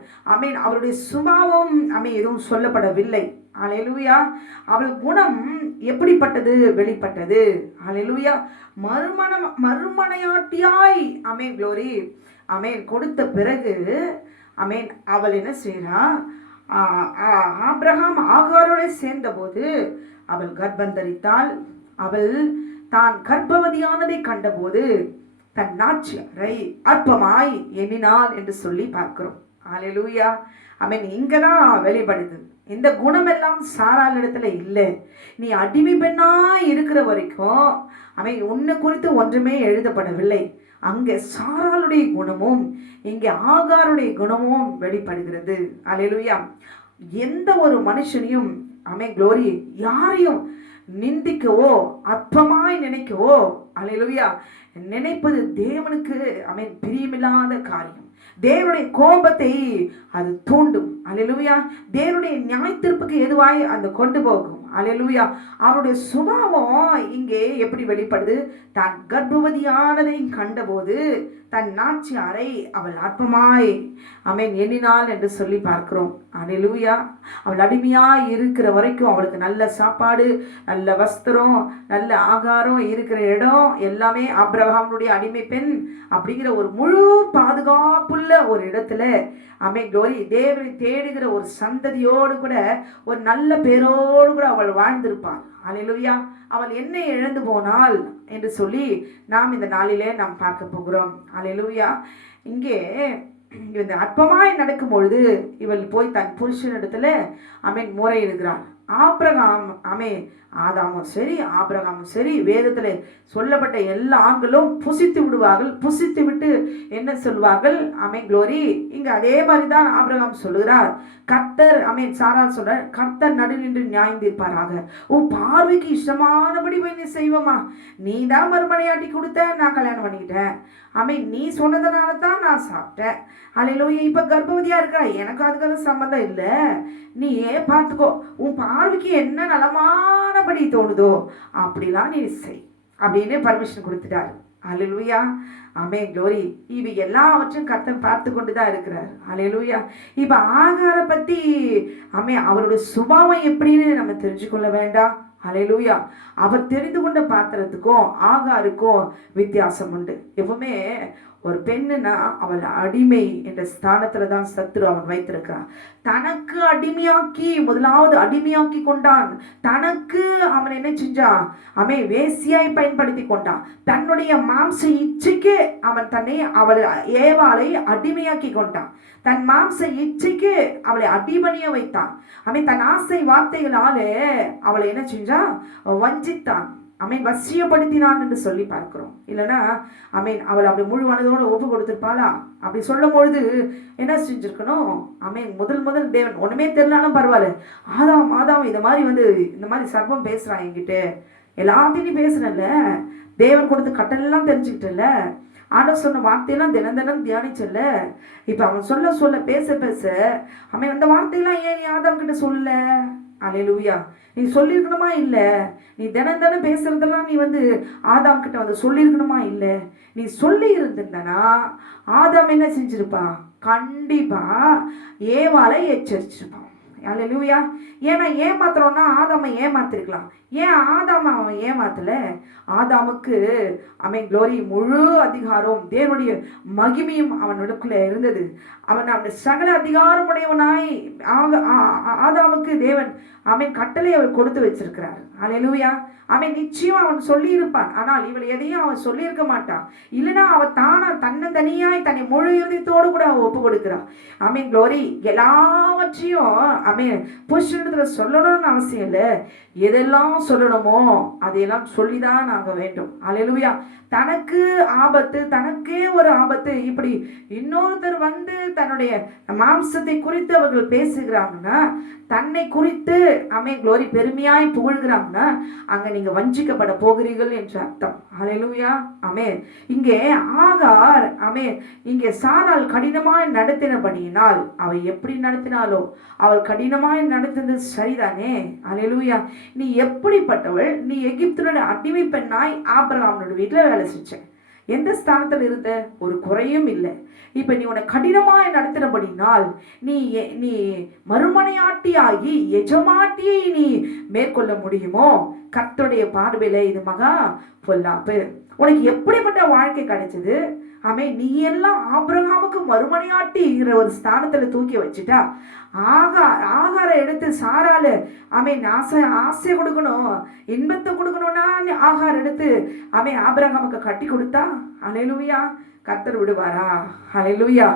அவருடைய சுபாவம் எதுவும் சொல்லப்படவில்லை. அல்லேலூயா. அவள் குணம் எப்படிப்பட்டது? வெளிப்பட்டது. அல்லேலூயா. மறுமனையாட்டியாய் குளோரி கொடுத்த பிறகு அவள் என்ன செய்யறா? ஆபிரகாம் ஆகாரோட சேர்ந்த போது அவள் கர்ப்பந்தரித்தாள். அவள் தான் கர்ப்பவதியானதை கண்டபோது தன் நாச்சியாரை அற்பமாய் எண்ணினாள் என்று சொல்லி பார்க்கிறோம். அல்லேலூயா. இங்கதான் வெளிப்படுது. இந்த குணம் எல்லாம் சாராள் இடத்துல இல்லை. நீ அடிமை பெண்ணா இருக்கிற வரைக்கும் உன்னை குறித்து ஒன்றுமே எழுதப்படவில்லை. அங்கே சாராளுடைய குணமும் இங்கே ஆகாருடைய குணமும் வெளிப்படுகிறது. அல்லேலூயா. எந்த ஒரு மனுஷனையும் குளோரி யாரையும் நிந்திக்கவோ அற்பமாய் நினைக்கவோ அல்லேலூயா நினைப்பது தேவனுக்கு பிரியமில்லாத காரியம். தேவனுடைய கோபத்தை அது தூண்டும். அல்லேலூயா. தேவனுடைய நியாய தீர்ப்புக்கு எதுவாய் அந்த கொண்டு போகும். அல்லேலூயா. அவருடைய சுபாவம் இங்கே எப்படி வெளிப்படுது? தான் கர்ப்பவதியானதை கண்டபோது தன் நாச்சியாரை அவள் அற்பமாய் ஆமென் எண்ணினாள் என்று சொல்லி பார்க்கிறோம். அல்லேலூயா. அவள் அடிமையாய் இருக்கிற வரைக்கும் அவளுக்கு நல்ல சாப்பாடு, நல்ல வஸ்திரம், நல்ல ஆகாரம், இருக்கிற இடம் எல்லாமே ஆபிரகாமுடைய அடிமை பெண் அப்படிங்கிற ஒரு முழு பாதுகாப்புள்ள ஒரு இடத்துல ஆமென் க்ளோரி தேவனை தேடுகிற ஒரு சந்ததியோடு கூட ஒரு நல்ல பேரோடு கூட அவள் வாழ்ந்திருப்பாள். அல்லேலூயா. அவள் என்ன இழந்து போனாள் என்று சொல்லி நாம் இந்த நாளிலே நாம் பார்க்க போகிறோம். அல்லேலூயா. இங்கே இந்த அற்பமாய் நடக்கும் பொழுது இவள் போய் தன் புருஷனிடத்துல ஆமென் முறையிடுகிறாள். ஆபிரகாம் ஆதாமும் சரி ஆபிரகாமும் சரி வேதத்தில் சொல்லப்பட்ட எல்லா ஆண்களும் புசித்து விடுவார்கள். புசித்து விட்டு என்ன சொல்வார்கள்? ஆமென் க்ளோரி. இங்க அதே மாதிரி தான் ஆபிரகாம் சொல்லுகிறார். கர்த்தர் சாரா சொல்ற, கர்த்தர் நடு நின்று நியாயம் தீர்ப்பாராக. உன் பார்வைக்கு இஷ்டமானபடி போய் நீ செய்வோமா? நீ தான் மறுமனையாட்டி கொடுத்த, நான் கல்யாணம் பண்ணிக்கிட்டேன். நீ சொன்னதுனால தான் நான் சாப்பிட்டேன். அல்லேலூயா. இப்ப கர்ப்பவதியா இருக்கிற எனக்கு அதுக்கு சம்பந்தம் இல்லை. நீ பார்த்துக்கோ, உன் பார்வைக்கு என்ன நலமானபடி தோணுதோ அப்படிலாம் நீ செய் அப்படின்னு பர்மிஷன் கொடுத்துட்டாரு. அல்லேலூயா. ஆமென் க்ளோரி. இவ எல்லாவற்றையும் கர்த்தர் பார்த்து கொண்டுதான் இருக்கிறார். அல்லேலூயா. இப்ப ஆகார பத்தி அவருடைய சுபாவம் எப்படின்னு நம்ம தெரிஞ்சுக்கொள்ள வேண்டாம். அல்லேலூயா. அவர் தெரிந்து கொண்ட பாத்திரத்துக்கும் ஆகாருக்கும் வித்தியாசம் உண்டு. எப்பவுமே ஒரு பெண்ணுனா அவள் அடிமை என்ற ஸ்தானத்துல தான் சத்துரு அவன் வைத்திருக்கிறான். தனக்கு அடிமையாக்கி முதலாவது அடிமையாக்கி கொண்டான். தனக்கு அவன் என்ன செஞ்சான்? வேசியாய் பயன்படுத்தி கொண்டான். தன்னுடைய மாம்ச இச்சைக்கு அவன் அவள் ஏவாளை அடிமையாக்கி கொண்டான். தன் மாம்ச இச்சைக்கு அவளை அடிபணிய வைத்தான். தன் ஆசை வார்த்தைகளாலே அவளை என்ன செஞ்சான்? வஞ்சித்தான். வசியப்படுத்தினான் என்று சொல்லி பார்க்கிறோம். இல்லைன்னா அவள் அப்படி முழு மனதோடு ஒப்பு கொடுத்திருப்பாளா? அப்படி சொல்லும் பொழுது என்ன செஞ்சிருக்கணும்? முதல் தேவன் ஒண்ணுமே தெரியலாலும் பரவாயில்ல, ஆதாம் இந்த மாதிரி சர்ப்பம் பேசுறான் என்கிட்ட, எல்லாத்தையும் பேசுறல, தேவன் கொடுத்து கட்டளெல்லாம் தெரிஞ்சுக்கிட்டல, ஆண்டவர் சொன்ன வார்த்தையெல்லாம் தினம் தியானிச்சல்ல, இப்ப அவன் சொல்ல பேச அந்த வார்த்தையெல்லாம் ஏன் நீ ஆதாம் கிட்ட சொல்லல? அல்லேலூயா. நீ சொல்லியிருக்கணுமா? இல்லை. நீ தினம் பேசுறதெல்லாம் நீ ஆதாம் கிட்ட சொல்லியிருக்கணுமா? இல்லை. நீ சொல்லி இருந்திருந்தனா ஆதாம் என்ன செஞ்சிருப்பா? கண்டிப்பா ஏவாளை எச்சரிச்சிருப்பான். அல்லேலூயா. ஏன்னா ஏமாத்துறோம்னா ஆதாமை ஏமாத்திருக்கலாம். ஏன் ஆதாம அவன் ஏமாத்தல? ஆதாமுக்கு க்ளோரி முழு அதிகாரம் தேவனுடைய மகிமையும் அவனுக்குள்ள இருந்தது. அவன் சகல அதிகாரமுடையவனாய் ஆதாமுக்கு தேவன் கட்டளை அவர் கொடுத்து வச்சிருக்கிறார். அல்லேலூயா. நிச்சயம் அவன் சொல்லி இருப்பான். ஆனால் இவள் எதையும் அவன் சொல்லியிருக்க மாட்டான். இல்லைன்னா அவன் தானா தனியாய் தன்னை முழு இறுதியத்தோடு கூட அவன் ஒப்பு கொடுக்கிறான். க்ளோரி. எல்லாவற்றையும் புருஷனிடத்துல சொல்லணும்னு அவசியம் இல்லை. எதெல்லாம் சொல்லணுமோ அதையெல்லாம் சொல்லிதான் நாங்க வேண்டும். அல்லேலூயா. தனக்கு ஆபத்து, தனக்கே ஒரு ஆபத்து, இப்படி இன்னொருத்தர் தன்னுடைய மாம்சத்தை குறித்து அவர்கள் பேசுகிறாங்கன்னா, தன்னை குறித்து க்ளோரி பெருமையாய் புகழ்கிறாங்கன்னா, அங்க நீங்க வஞ்சிக்கப்பட போகிறீர்கள் என்று அர்த்தம். அல்லேலூயா. இங்கே ஆகார் இங்கே சாராள் கடினமாய் நடத்தினபடியினால் அவள் எப்படி நடத்தினாலோ அவள் கடினமாய் நடத்தினது சரிதானே? அல்லேலூயா. நீ எப்படிப்பட்டவள்? நீ எகிப்தினுடைய அடிமை பெண்ணாய் ஆபிரகாமோட வீட்டுல வேலை செஞ்ச. எந்த ஸ்தானத்தில் இருந்த? ஒரு குறையும் இல்லை. இப்ப நீ உன்னை கடினமாய் நடத்தினபடினால் நீ மறுமனையாட்டியாகி எஜமாட்டியை நீ மேற்கொள்ள முடியுமோ? கர்த்தருடைய பார்வையில இது மகா பொல்லாப்பு. உனக்கு எப்படிப்பட்ட வாழ்க்கை கிடைச்சது? நீ எல்லாம் ஆபிரகாமுக்கு மறுமனையாட்டிங்கிற ஒரு ஸ்தானத்துல தூக்கி வச்சுட்டா. ஆகார எடுத்து சாரால ஆசை கொடுக்கணும், இன்பத்தை கொடுக்கணும்னா ஆகார எடுத்து ஆபிரகாமுக்கு கட்டி கொடுத்தா அல்லேலூயா கர்த்தர் விடுவாரா? அல்லேலூயா.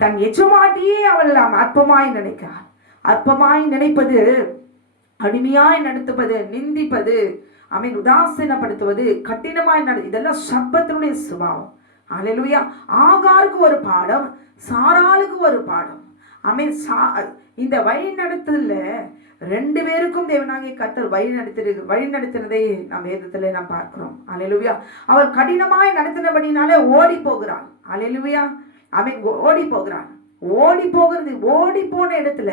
தன் எஜமாட்டியே அவள் அற்பமாய் நினைக்கிறாள். அற்பமாய் நினைப்பது, அடிமையாய் நடத்துவது, நிந்திப்பது, உதாசீனப்படுத்துவது, கடினமாய் இதெல்லாம் சர்ப்பத்தினுடைய சுபாவம். அல்லேலூயா. ஆகாருக்கு ஒரு பாடம், சாராளுக்கு ஒரு பாடம். இந்த வழி நடத்துதல ரெண்டு பேருக்கும் தேவனாகிய கர்த்தர் வழி நடத்தினதை நாம் வேதத்துல நாம் பார்க்கிறோம். அல்லேலூயா. அவள் கடினமாய் நடத்தினபடினாலே ஓடி போகிறாள். அல்லேலூயா. அவன் ஓடி போகிறான். ஓடி போகிறது, ஓடி போன இடத்துல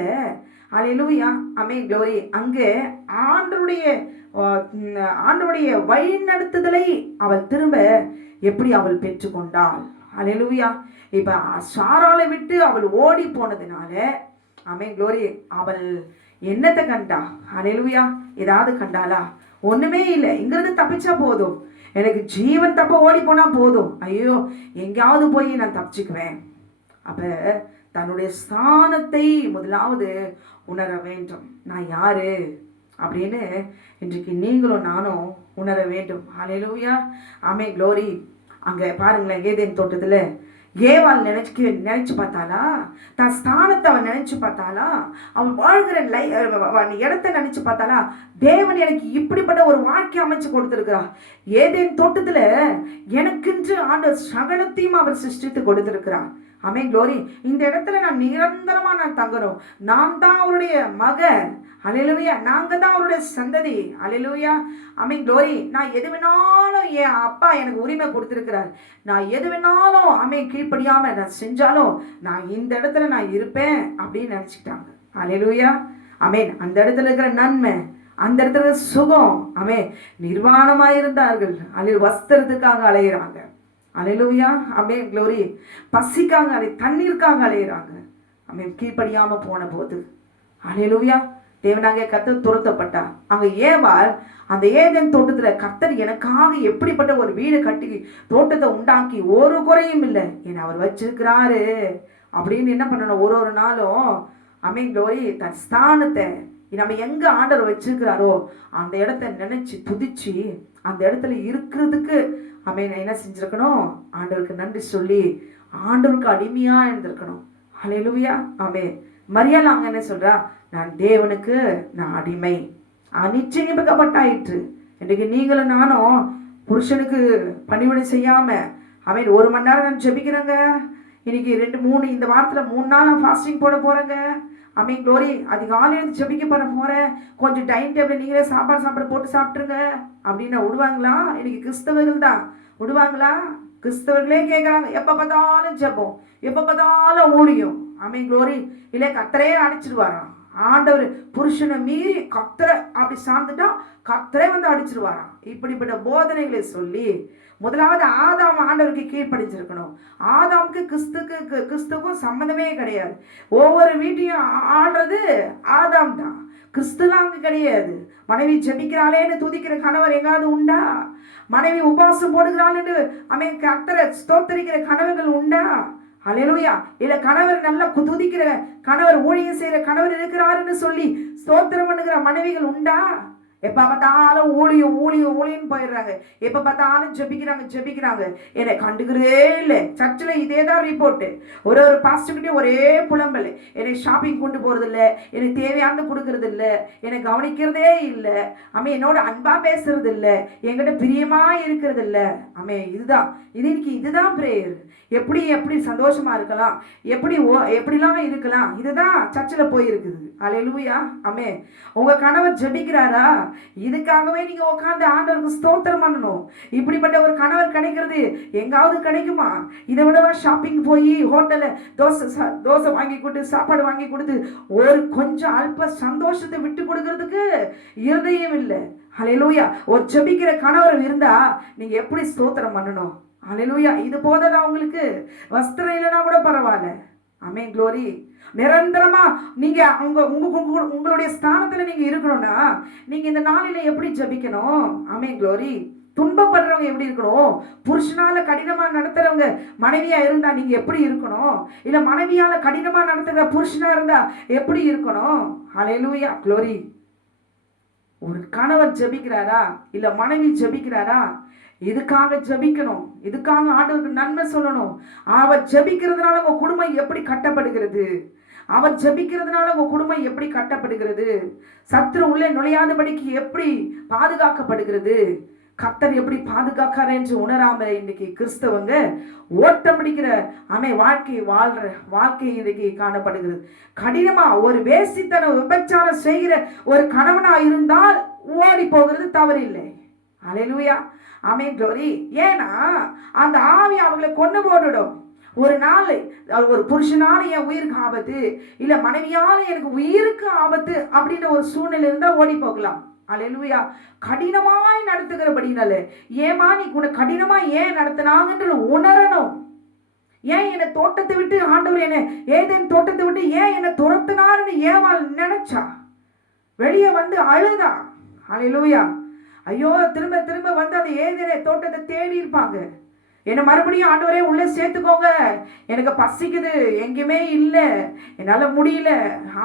அல்லேலூயா ஆமென் க்ளோரி, அங்கே ஆண்டவருடைய வழி நடத்துதலை அவள் திரும்ப எப்படி அவள் பெற்றுக்கொண்டாள். அல்லேலூயா. இப்ப சாராளை விட்டு அவள் ஓடி போனதுனால ஆமென் க்ளோரி, அவள் என்னத்தை கண்டா? அல்லேலூயா. ஏதாவது கண்டாளா? ஒண்ணுமே இல்லை. இங்கிருந்து தப்பிச்சா போதும், எனக்கு ஜீவன் தப்ப ஓடி போனா போதும், ஐயோ எங்கேயாவது போய் நான் தப்பிச்சுக்குவேன். அப்ப தன்னுடைய ஸ்தானத்தை முதலாவது உணர வேண்டும். நான் யாரு அப்படின்னு இன்றைக்கு நீங்களும் நானும் உணர வேண்டும். ஹல்லேலூயா ஆமென் க்ளோரி. அங்க பாருங்களேன், ஏதேன் தோட்டத்துல ஏவாள் நினைச்சு பார்த்தாளா? தன் ஸ்தானத்தை அவன் நினைச்சு பார்த்தாளா? அவன் வாழ்கிற இடத்தை நினைச்சு பார்த்தாளா? தேவன் எனக்கு இப்படிப்பட்ட ஒரு வாழ்க்கை அமைச்சு கொடுத்திருக்கிறா. ஏதேன் தோட்டத்துல எனக்கென்று ஆண்டவர் சகலத்தையும் அவர் சிருஷ்டித்து கொடுத்திருக்கிறார். ஆமென் க்ளோரி. இந்த இடத்துல நான் நிரந்தரமா நான் தங்கணும். நான் தான் அவருடைய மகன். அல்லேலூயா. நாங்க தான் அவருடைய சந்ததி. அல்லேலூயா ஆமென் க்ளோரி. நான் எது வேணாலும் என் அப்பா எனக்கு உரிமை கொடுத்திருக்கிறார். நான் எது வேணாலும் ஆமென் கீழ்ப்படியாம நான் செஞ்சாலும் நான் இந்த இடத்துல நான் இருப்பேன் அப்படின்னு நினைச்சுக்கிட்டாங்க. அல்லேலூயா ஆமென். அந்த இடத்துல இருக்கிற நன்மை, அந்த இடத்துல சுகம், ஆமென் நிர்வாணமாயிருந்தார்கள். அல்ல வஸ்திரத்துக்காக அலையிறாங்க. அல்லேலூயா ஆமென் க்ளோரி. பசிக்காக தண்ணீருக்காக அலையிறாங்க. ஆமென் கீழ்ப்படியாம போன போது அல்லேலூயா தேவனாகிய கர்த்தர் துரத்தப்பட்டா. அங்க ஏவாள் அந்த ஏதேன் தோட்டத்துல கர்த்தர் எனக்காக எப்படிப்பட்ட ஒரு வீடு கட்டி தோட்டத்தை உண்டாக்கி ஒரு குறையும் இல்லை என்ன அவர் வச்சிருக்கிறாரு அப்படின்னு என்ன பண்ணணும்? ஒரு நாளும் ஆமென் க்ளோரி தன் ஸ்தானத்தை நம்ம எங்க ஆண்டவர் வச்சிருக்கிறாரோ அந்த இடத்த நினைச்சு துதிச்சு அந்த இடத்துல இருக்கிறதுக்கு ஆமென் என்ன செஞ்சிருக்கணும்? ஆண்டவருக்கு நன்றி சொல்லி ஆண்டவருக்கு அடிமையா இருந்திருக்கணும். ஹல்லேலூயா ஆமென். மரியாள் அங்க என்ன சொல்றா? நான் தேவனுக்கு நான் அடிமை. நிச்சயிக்கப்பட்டாயிற்று. இன்றைக்கு நீங்களும் நானும் புருஷனுக்கு பணிவிடை செய்யாம அவன் 1 மணி நேரம் நான் ஜெபிக்கிறேங்க, இன்னைக்கு 2-3 இந்த வாரத்துல 3 நாள் நான் ஃபாஸ்டிங் போட போறேங்க, ஆமென் க்ளோரி அதிகாலையில ஜெபிக்க போறேன், கொஞ்சம் டைம் டேபிள் நீங்களே சாப்பாடு போட்டு சாப்பிட்டுருங்க அப்படின்னு விடுவாங்களா? இன்னைக்கு கிறிஸ்தவர்கள் தான் விடுவாங்களா? கிறிஸ்தவர்களே கேட்குறாங்க, எப்போ பார்த்தாலும் ஜெபம், எப்போ பார்த்தாலும் ஊழியம், ஆமென் க்ளோரி. இல்லை கர்த்தரே அடிச்சிடுவாராம். ஆண்டவர் புருஷனை மீறி கர்த்தரை அப்படி சார்ந்துட்டா கர்த்தரே வந்து அடிச்சிருவாராம். இப்படிப்பட்ட போதனைகளை சொல்லி முதலாவது ஆதாம் ஆண்டவருக்கு கீழ்ப்படிச்சிருக்கணும். ஆதாமுக்கு கிறிஸ்துக்கும் சம்மந்தமே கிடையாது. ஒவ்வொரு வீட்டையும் ஆடுறது ஆதாம் தான், கிறிஸ்துலாம் அங்கே கிடையாது. மனைவி ஜெபிக்கிறாளேன்னு துதிக்கிற கணவர் எங்காவது உண்டா? மனைவி உபவாசம் போடுகிறாள்னு அவன் கர்த்தரை ஸ்தோத்தரிக்கிற கணவர்கள் உண்டா? அல்லேலூயா. இல்ல கணவர் நல்லா துதிக்கிற கணவர், ஊழியம் செய்யற கணவர் இருக்கிறாருன்னு சொல்லி ஸ்தோத்திரம் பண்ணுகிற மனைவிகள் உண்டா? எப்ப பார்த்தாலும் ஊழியம் போயிடுறாங்க. எப்ப பார்த்தாலும் ஜெபிக்கிறாங்க. என்னை கண்டுக்கிறதே இல்லை. சர்ச்சில் இதே தான் ரிப்போர்ட்டு. ஒரு பாஸ்டர்கிட்டே ஒரே புலம்பல், என்னை ஷாப்பிங் கொண்டு போறது இல்லை, எனக்கு தேவையானது கொடுக்கறது இல்லை, என்னை கவனிக்கிறதே இல்லை, என்னோட அன்பா பேசுறது இல்லை, என்கிட்ட பிரியமா இருக்கிறது இல்லை. இதுதான் பிரேயர். எப்படி சந்தோஷமா இருக்கலாம், எப்படிலாம் இருக்கலாம், இதுதான் சர்ச்சில் போயிருக்குது. அல்லேலூயா ஆமென். உங்க கணவர் ஜெபிக்கிறாரா? இதுக்காகவே நீங்க உட்கார்ந்து ஆண்டவருக்கு ஸ்தோத்திரம் பண்ணணும். இப்படிப்பட்ட ஒரு கணவர் கிடைக்கிறது எங்காவது கிடைக்குமா? இதை விடவா ஷாப்பிங் போய் ஹோட்டல்ல தோசை வாங்கி கொடுத்து சாப்பாடு வாங்கி கொடுத்து ஒரு கொஞ்சம் அல்ப சந்தோஷத்தை விட்டு கொடுக்கறதுக்கு இருதயம் இல்லை. அல்லேலூயா. ஒரு ஜெபிக்கிற கணவர் இருந்தா நீங்க எப்படி ஸ்தோத்திரம் பண்ணணும்? அல்லேலூயா. இது போதா உங்களுக்கு? வஸ்திரம் இல்லைன்னா கூட பரவாயில்ல. ஆமென் க்ளோரி. நிரந்தரமா நீங்க உங்களுடைய ஸ்தானத்துல நீங்க இருக்கணும்னா நீங்க இந்த நாளில எப்படி ஜெபிக்கணும்? ஆமென் க்ளோரி. துன்பப்படுறவங்க எப்படி இருக்கணும்? புருஷனால கடினமா நடத்துறவங்க மனைவியா இருந்தா நீங்க எப்படி இருக்கணும்? இல்ல மனைவியால கடினமா நடத்துகிற புருஷனா இருந்தா எப்படி இருக்கணும்? அல்லேலூயா க்ளோரி. ஒரு கணவர் ஜெபிக்கிறாரா இல்ல மனைவி ஜெபிக்கிறாரா? இதுக்காக ஜெபிக்கணும். இதுக்காக ஆண்டவருக்கு நன்மை சொல்லணும். அவர் ஜெபிக்கிறதுனால உங்க குடும்பம் எப்படி கட்டப்படுகிறது? அவர் ஜெபிக்கிறதுனால உங்க குடும்பம் எப்படி கட்டப்படுகிறது? சத்துரு உள்ளே நுழையாதபடிக்கு எப்படி பாதுகாக்கப்படுகிறது? கர்த்தர் எப்படி பாதுகாக்காரு என்று உணராம இன்னைக்கு கிறிஸ்தவங்க ஓட்டம் பிடிக்கிற வாழ்க்கை இன்னைக்கு காணப்படுகிறது. கடினமா ஒரு வேசித்தனம் விபச்சாரம் செய்கிற ஒரு கணவனா இருந்தால் ஓடி போகிறது தவறில்லை. அல்லேலூயா ஆமென் க்ளோரி. ஏன்னா அந்த ஆவி அவங்களை கொண்டு போட்டுடும். ஒரு நாள் ஒரு புருஷனால என் உயிருக்கு ஆபத்து, இல்ல மனைவியால எனக்கு உயிருக்கு ஆபத்து அப்படின்ற ஒரு சூழ்நிலை இருந்தா ஓடி போகலாம். அல்லேலூயா. கடினமாய் நடத்துகிறபடினால, ஏமா நீ உன்னை கடினமா ஏன் நடத்தினாங்கன்ற உணரணும். ஏன் என்னை தோட்டத்தை விட்டு ஆண்டவர் என்ன ஏதேன் தோட்டத்தை விட்டு ஏன் என்னை துரத்தினார்னு ஏவாள் நினைச்சா, வெளியே வந்து அழுதா. அல்லேலூயா. ஐயோ, திரும்ப திரும்ப வந்து அந்த ஏதேனை தோட்டத்தை தேடி இருப்பாங்க. என்னை மறுபடியும் ஆண்டவரே உள்ளே சேர்த்துக்கோங்க, எனக்கு பசிக்குது, எங்கேயுமே இல்லை, என்னால் முடியல.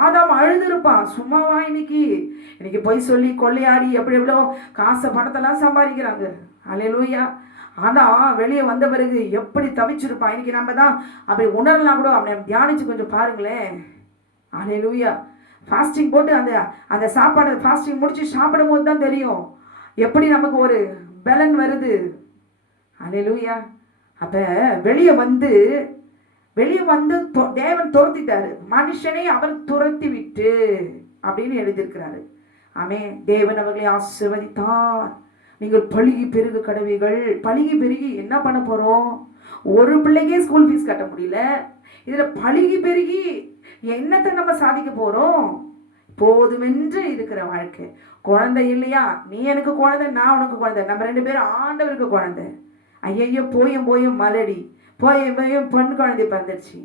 ஆதாம் அழுது இருப்பான். சும்மாவா இன்னைக்கு போய் சொல்லி கொள்ளையாடி எப்படி எவ்வளோ காசை பணத்தெல்லாம் சம்பாதிக்கிறாங்க. அல்லேலூயா. ஆனால் வெளியே வந்த பிறகு எப்படி தவிச்சிருப்பான். இன்னைக்கு நம்ம தான் அப்படி உணரலாம் கூட. அவனை தியானிச்சு கொஞ்சம் பாருங்களேன். அல்லேலூயா. ஃபாஸ்டிங் போட்டு அந்த அந்த சாப்பாடு ஃபாஸ்டிங் முடிச்சு சாப்பிடும் போது தான் தெரியும் எப்படி நமக்கு ஒரு பலன் வருது. அல்லேலூயா. அப்ப வெளியே வந்து தேவன் துரத்திட்டாரு, மனுஷனை அவர் துரத்தி விட்டு அப்படின்னு எழுதியிருக்கிறாரு. ஆமே. தேவன் அவர்களை ஆசீர்வதித்தார். நீங்கள் பழுகி பெருகு கடவைகள். பழுகி பெருகி என்ன பண்ண போறோம்? ஒரு பிள்ளைக்கே ஸ்கூல் ஃபீஸ் கட்ட முடியல, இதுல பழுகி பெருகி என்னத்தை நம்ம சாதிக்க போறோம்? போதுமென்று இருக்கிற வாழ்க்கை. குழந்தை இல்லையா? நீ எனக்கு குழந்தை, நான் உனக்கு குழந்தை, நம்ம 2 பேரும் ஆண்டவருக்கு குழந்தை. ஐயோ, போயும் மலடி, போயும் பொண்ணு குழந்தை பிறந்துருச்சு.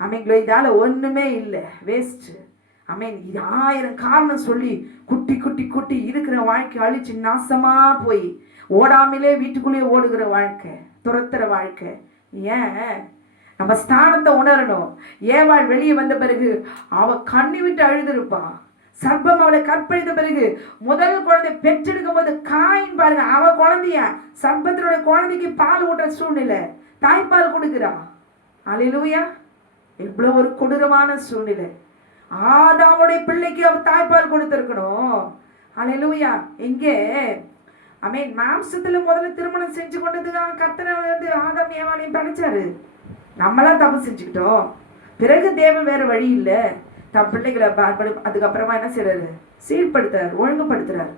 ஆமீங்களோ. இதால ஒண்ணுமே இல்லை, வேஸ்ட். ஆமீன். 1000 காரணம் சொல்லி குட்டி குட்டி குட்டி இருக்கிற வாழ்க்கை அழிச்சு நாசமா போய் ஓடாமலே வீட்டுக்குள்ளேயே ஓடுகிற வாழ்க்கை, துரத்துற வாழ்க்கை. ஏன்? நம்ம ஸ்தானத்தை உணரணும். ஏவாள் வெளியே வந்த பிறகு அவ கண்ணி விட்டு அழுதுருப்பா. சர்ப்பம் அவளை கற்பழித்த பிறகு முதல் குழந்தை பெற்றெடுக்கும் போது காயின் பாருங்க, அவ குழந்தைய சர்ப்பத்தினுடைய குழந்தைக்கு பால் ஊட்டுற சூழ்நிலை, தாய்ப்பால் கொடுக்கிறா. அல்லேலூயா. எவ்வளவு ஒரு கொடூரமான சூழ்நிலை. ஆதாமுடைய பிள்ளைக்கு அவ தாய்ப்பால் கொடுத்திருக்கணும். அல்லேலூயா. இங்கே ஆமென். மாம்சத்துல முதல்ல திருமணம் செஞ்சு கொண்டதுதான் கர்த்தர் வந்து ஆதாம் ஏவாளையும் படைச்சாரு. நம்மளாம் தப்பு செஞ்சுக்கிட்டோம். பிறகு தேவன் வேற வழி இல்லை, தன் பிள்ளைகளை அதுக்கப்புறமா என்ன செய்யறாரு? சீர்படுத்துறாரு, ஒழுங்குபடுத்துறாரு.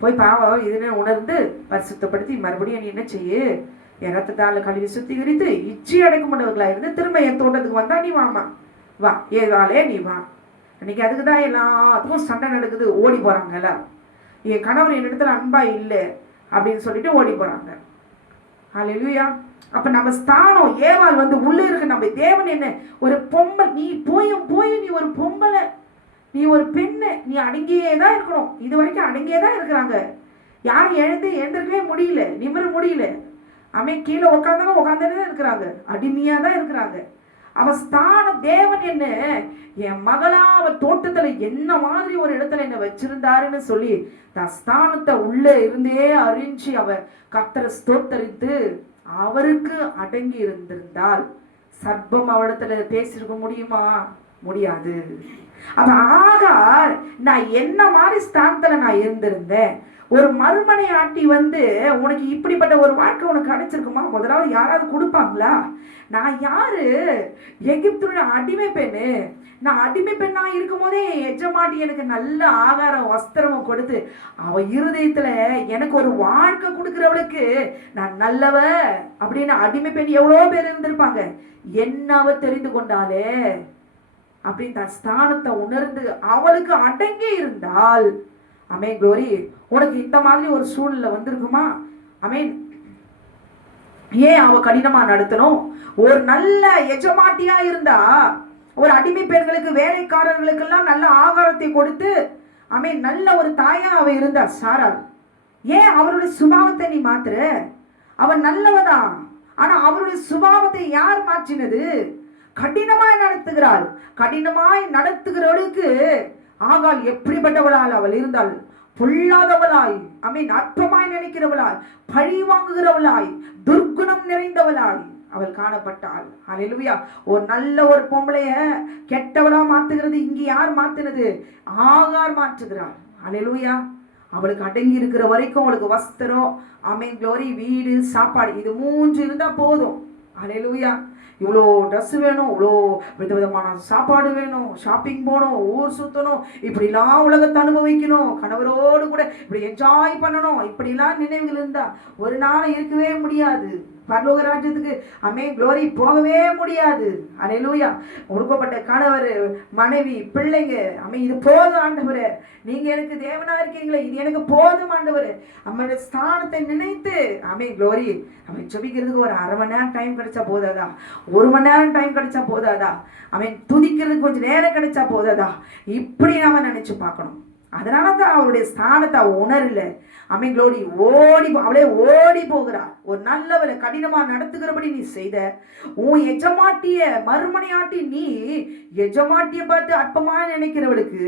போய் பாவம் இதுன்னு உணர்ந்து பரிசுத்தப்படுத்தி மறுபடியும் நீ என்ன செய்ய, என் ரத்தத்தால கழுவி சுத்திகரித்து இச்சி அடக்குமுண்டவர்களா இருந்து திரும்ப என் தோட்டத்துக்கு வந்தா நீ வாமா, வா, ஏதாலே நீ வா. அன்னைக்கு அதுக்குதான் எல்லாத்துக்கும் சண்டை நடக்குது, ஓடி போறாங்க எல்லாரும். என் கணவர் என் இடத்துல அன்பா இல்லை அப்படின்னு சொல்லிட்டு ஓடி போறாங்க. அல்லேலூயா. அப்ப நம்ம ஸ்தானம் ஏவாள் வந்து உள்ள இருக்கு. நம்ம தேவன் என்ன ஒரு பொம்பளை, நீ போய் நீ ஒரு பொம்பளை, நீ ஒரு பெண்ணு, நீ அடங்கியே தான் இருக்கணும். இது வரைக்கும் அடங்கியே தான் இருக்கிறாங்க. யாரும் எழுந்திருக்கவே முடியல, நிமிர முடியல. கீழே உட்காந்துதான் இருக்கிறாங்க, அடிமையா தான் இருக்கிறாங்க. அவ ஸ்தானம் தேவன் என்ன என் மகளா அவ தோட்டத்துல என்ன மாதிரி ஒரு இடத்துல என்ன வச்சிருந்தாருன்னு சொல்லி தன் ஸ்தானத்தை உள்ள இருந்தே அறிஞ்சு அவ கர்த்தரை ஸ்தோத்தரித்து அவருக்கு அடங்கி இருந்திருந்தால் சர்ப்பம் அவளிடத்துல பேசிருக்க முடியுமா? முடியாது. அப்ப ஆகார் நான் என்ன மாதிரி ஸ்தானத்துல நான் இருந்திருந்தேன். ஒரு மறுமனை ஆட்டி வந்து உனக்கு இப்படிப்பட்ட ஒரு வாழ்க்கை உனக்கு கிடைச்சிருக்குமா? முதலாவது யாராவது கொடுப்பாங்களா? நான் யாரு? எகிப்துடைய அடிமை பெண்ணு. நான் அடிமை பெண்ணா இருக்கும் போதே எஜமாட்டி எனக்கு நல்ல ஆகாரம் வஸ்திரமும் கொடுத்து அவ இருதயத்துல எனக்கு ஒரு வாழ்க்கை கொடுக்கிறவளுக்கு நான் நல்லவ அப்படின்னு அடிமை பெண் எவ்வளோ பேர் இருந்திருப்பாங்க. என்னவ தெரிந்து கொண்டாலே அப்படின்னு தன் ஸ்தானத்தை உணர்ந்து அவளுக்கு அடங்கி இருந்தால், அமேன் க்ளோரி, உனக்கு இந்த மாதிரி ஒரு சூழ்நிலை வந்திருக்குமா? அமேன். ஏன் அவ கடினமா நடத்தணும்? ஒரு நல்ல எஜமாட்டியா இருந்தா, ஒரு அடிமை பெண்களுக்கு வேலைக்காரர்களுக்கு எல்லாம் நல்ல ஆகாரத்தை கொடுத்து அமேன் நல்ல ஒரு தாயா அவ இருந்தா சாராள். ஏன் அவருடைய சுபாவத்தை நீ மாத்துற? அவன் நல்லவதான், ஆனா அவருடைய சுபாவத்தை யார் மாற்றினது? கடினமாய் நடத்துகிறாள். கடினமாய் நடத்துகிறவளுக்கு ஆகாள் எப்படிப்பட்டவளால் அவள் இருந்தாள்? பொல்லாதவளாய், அற்பமாய் நினைக்கிறவளாய், பழி வாங்குகிறவளாய், துர்குணம் நிறைந்தவளாய் அவள் காணப்பட்டாள். அல்லேலூயா. ஒரு நல்ல ஒரு பொம்பளைய கெட்டவளா மாத்துகிறது இங்க யார் மாத்துனது? ஆகார் மாற்றுகிறாள். அல்லேலூயா. அவளுக்கு அடங்கி இருக்கிற வரைக்கும் அவளுக்கு வஸ்திரம், ஆமென் க்ளோரி, வீடு, சாப்பாடு, இது 3 இருந்தா போதும். அல்லேலூயா. இவ்வளோ ட்ரெஸ் வேணும், இவ்வளோ விதவிதமான சாப்பாடு வேணும், ஷாப்பிங் போகணும், ஊர் சுற்றணும், இப்படிலாம் உலகத்தை அனுபவிக்கணும், கணவரோடு கூட இப்படி என்ஜாய் பண்ணணும், இப்படிலாம் நினைவுகள் இருந்தா ஒரு நாள் இருக்கவே முடியாது. பரலோக ராஜ்யத்துக்கு க்ளோரி போகவே முடியாது. அல்லேலூயா. கொடுக்கப்பட்ட கணவர், மனைவி, பிள்ளைங்க, இது போதும் ஆண்டவரே, நீங்க எனக்கு தேவனா இருக்கீங்களே, இது எனக்கு போதும் ஆண்டவரே. நம்மளுடைய ஸ்தானத்தை நினைத்து க்ளோரி ஜெபிக்கிறதுக்கு ஒரு அரை மணி நேரம் டைம் கிடைச்சா போதாதா? 1 மணி நேரம் டைம் கிடைச்சா போதாதா? துதிக்கிறதுக்கு கொஞ்சம் நேரம் கிடைச்சா போதாதா? இப்படி நாம நினைச்சு பார்க்கணும். அதனால தான் அவருடைய ஸ்தானத்தை உணரல. க்ளோரி அவளே ஓடி போகிறார். ஒரு நல்லவளை கடினமா நடத்துகிறபடி நீ செய்த உன் எஜமாட்டிய மறுமனையாட்டி, நீ எஜமாட்டிய பார்த்து அற்பமா நினைக்கிறவளுக்கு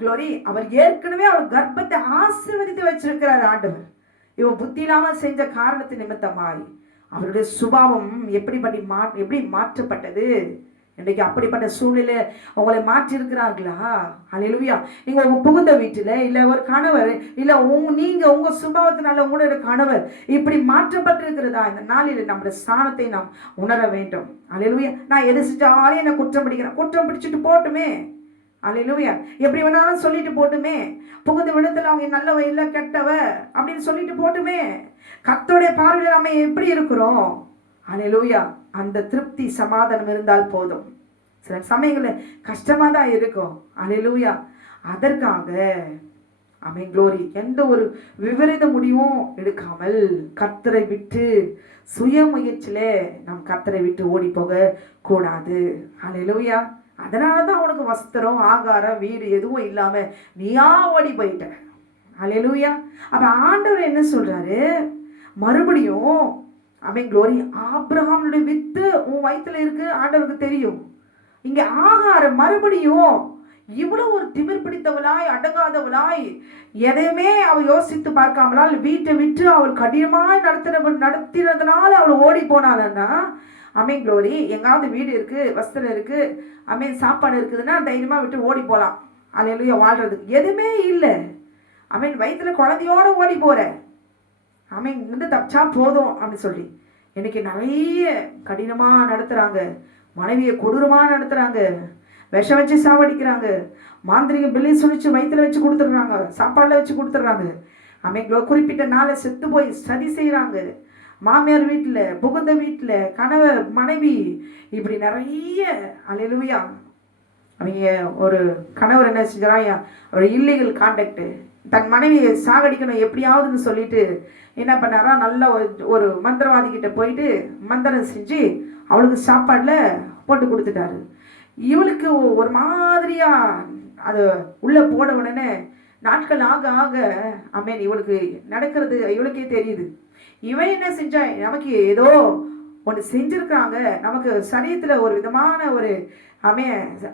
க்ளோரி அவர் ஏற்கனவே அவர் கர்ப்பத்தை ஆசீர்வதித்து வச்சிருக்கிறார் ஆண்டவர். இவன் புத்தி இல்லாம செஞ்ச காரணத்து நிமித்தமாய் அவருடைய சுபாவம் எப்படி மாற்றப்பட்டது. இன்றைக்கு அப்படிப்பட்ட சூழ்நிலை உங்களை மாற்றி இருக்கிறார்களா? அல்லேலூயா. நீங்க உங்க புகுந்த வீட்டுல இல்ல ஒரு கணவர் இல்ல நீங்க உங்க சுபாவத்தினால உங்களோட கணவர் இப்படி மாற்றப்பட்டிருக்கிறதா? இந்த நாளில் நம்முடைய ஸ்தானத்தை நாம் உணர வேண்டும். அல்லேலூயா. நான் எது செஞ்சாலும் என்ன குற்றம் பிடிச்சிட்டு போட்டுமே. அல்லேலூயா. எப்படி வேணாலும் சொல்லிட்டு போட்டுமே. புகுந்த விடத்துல அவங்க நல்லவ இல்ல கெட்டவ அப்படின்னு சொல்லிட்டு போட்டுமே. கர்த்தருடைய பார்வையில் நம்ம எப்படி இருக்கிறோம்? அல்லேலூயா. அந்த திருப்தி சமாதானம் இருந்தால் போதும். சில சமயங்களில் கஷ்டமா தான் இருக்கும். அல்லேலூயா. அதற்காக க்ளோரி எந்த ஒரு விபரீத முடிவும் எடுக்காமல் கர்த்தரை விட்டு சுய முயற்சியில நம் கர்த்தரை விட்டு ஓடி போக கூடாது. அல்லேலூயா. அதனாலதான் அவனுக்கு வஸ்திரம், ஆகாரம், வீடு எதுவும் இல்லாம நீயா ஓடி போயிட்ட. அல்லேலூயா. அப்ப ஆண்டவர் என்ன சொல்றாரு? மறுபடியும் க்ளோரி ஆபிரகாமுடைய வித்து உன் வயிற்றுல இருக்கு, ஆண்டவருக்கு தெரியும். இங்க ஆகாரம் மறுபடியும் இவ்வளவு ஒரு திமிர் பிடித்தவளாய், அடங்காதவளாய், எதையுமே அவள் யோசித்து பார்க்காமலால் வீட்டை விட்டு அவள் கடினமாய் நடத்தினதுனால அவள் ஓடி போனாலன்னா க்ளோரி எங்காவது வீடு இருக்கு, வஸ்திரம் இருக்கு, சாப்பாடு இருக்குதுன்னா தைரியமா விட்டு ஓடி போலாம். அல்லேலூயா. வாழ்றதுக்கு எதுவுமே இல்லை. வயிற்றுல குழந்தையோட ஓடி போற தப்பிச்சா போதும் அப்படின்னு சொல்லி இன்னைக்கு நிறைய கடினமா நடத்துறாங்க. மனைவியை கொடூரமா நடத்துறாங்க. விஷம் வச்சு சாவடிக்கிறாங்க. மாந்திரிக பில்லி சுழிச்சு வயிற்றுல வச்சு கொடுத்துடுறாங்க, சாப்பாடுல வச்சு கொடுத்துட்றாங்க. குறிப்பிட்ட நாளை செத்து போய் சதி செய்யறாங்க. மாமியார் வீட்டுல, புகுந்த வீட்டுல, கணவர், மனைவி, இப்படி நிறைய. அல்லேலூயா. அவங்க ஒரு கணவர் என்ன செஞ்சாராம், ஒரு இல்லீகல் கான்டாக்ட், தன் மனைவியை சாகடிக்கணும் எப்படியாவதுன்னு சொல்லிட்டு என்ன பண்ணாரா, நல்ல ஒரு மந்திரவாதி கிட்ட போயிட்டு மந்திரம் செஞ்சு அவளுக்கு சாப்பாடுல போட்டு கொடுத்துட்டாரு. இவளுக்கு ஒரு மாதிரியா அது உள்ள போட உடனே நாட்கள் ஆக ஆக இவளுக்கு நடக்கிறது இவளுக்கே தெரியுது. இவன் என்ன செஞ்சா, நமக்கு ஏதோ ஒன்று செஞ்சிருக்காங்க, நமக்கு சரீரத்துல ஒரு விதமான ஒரு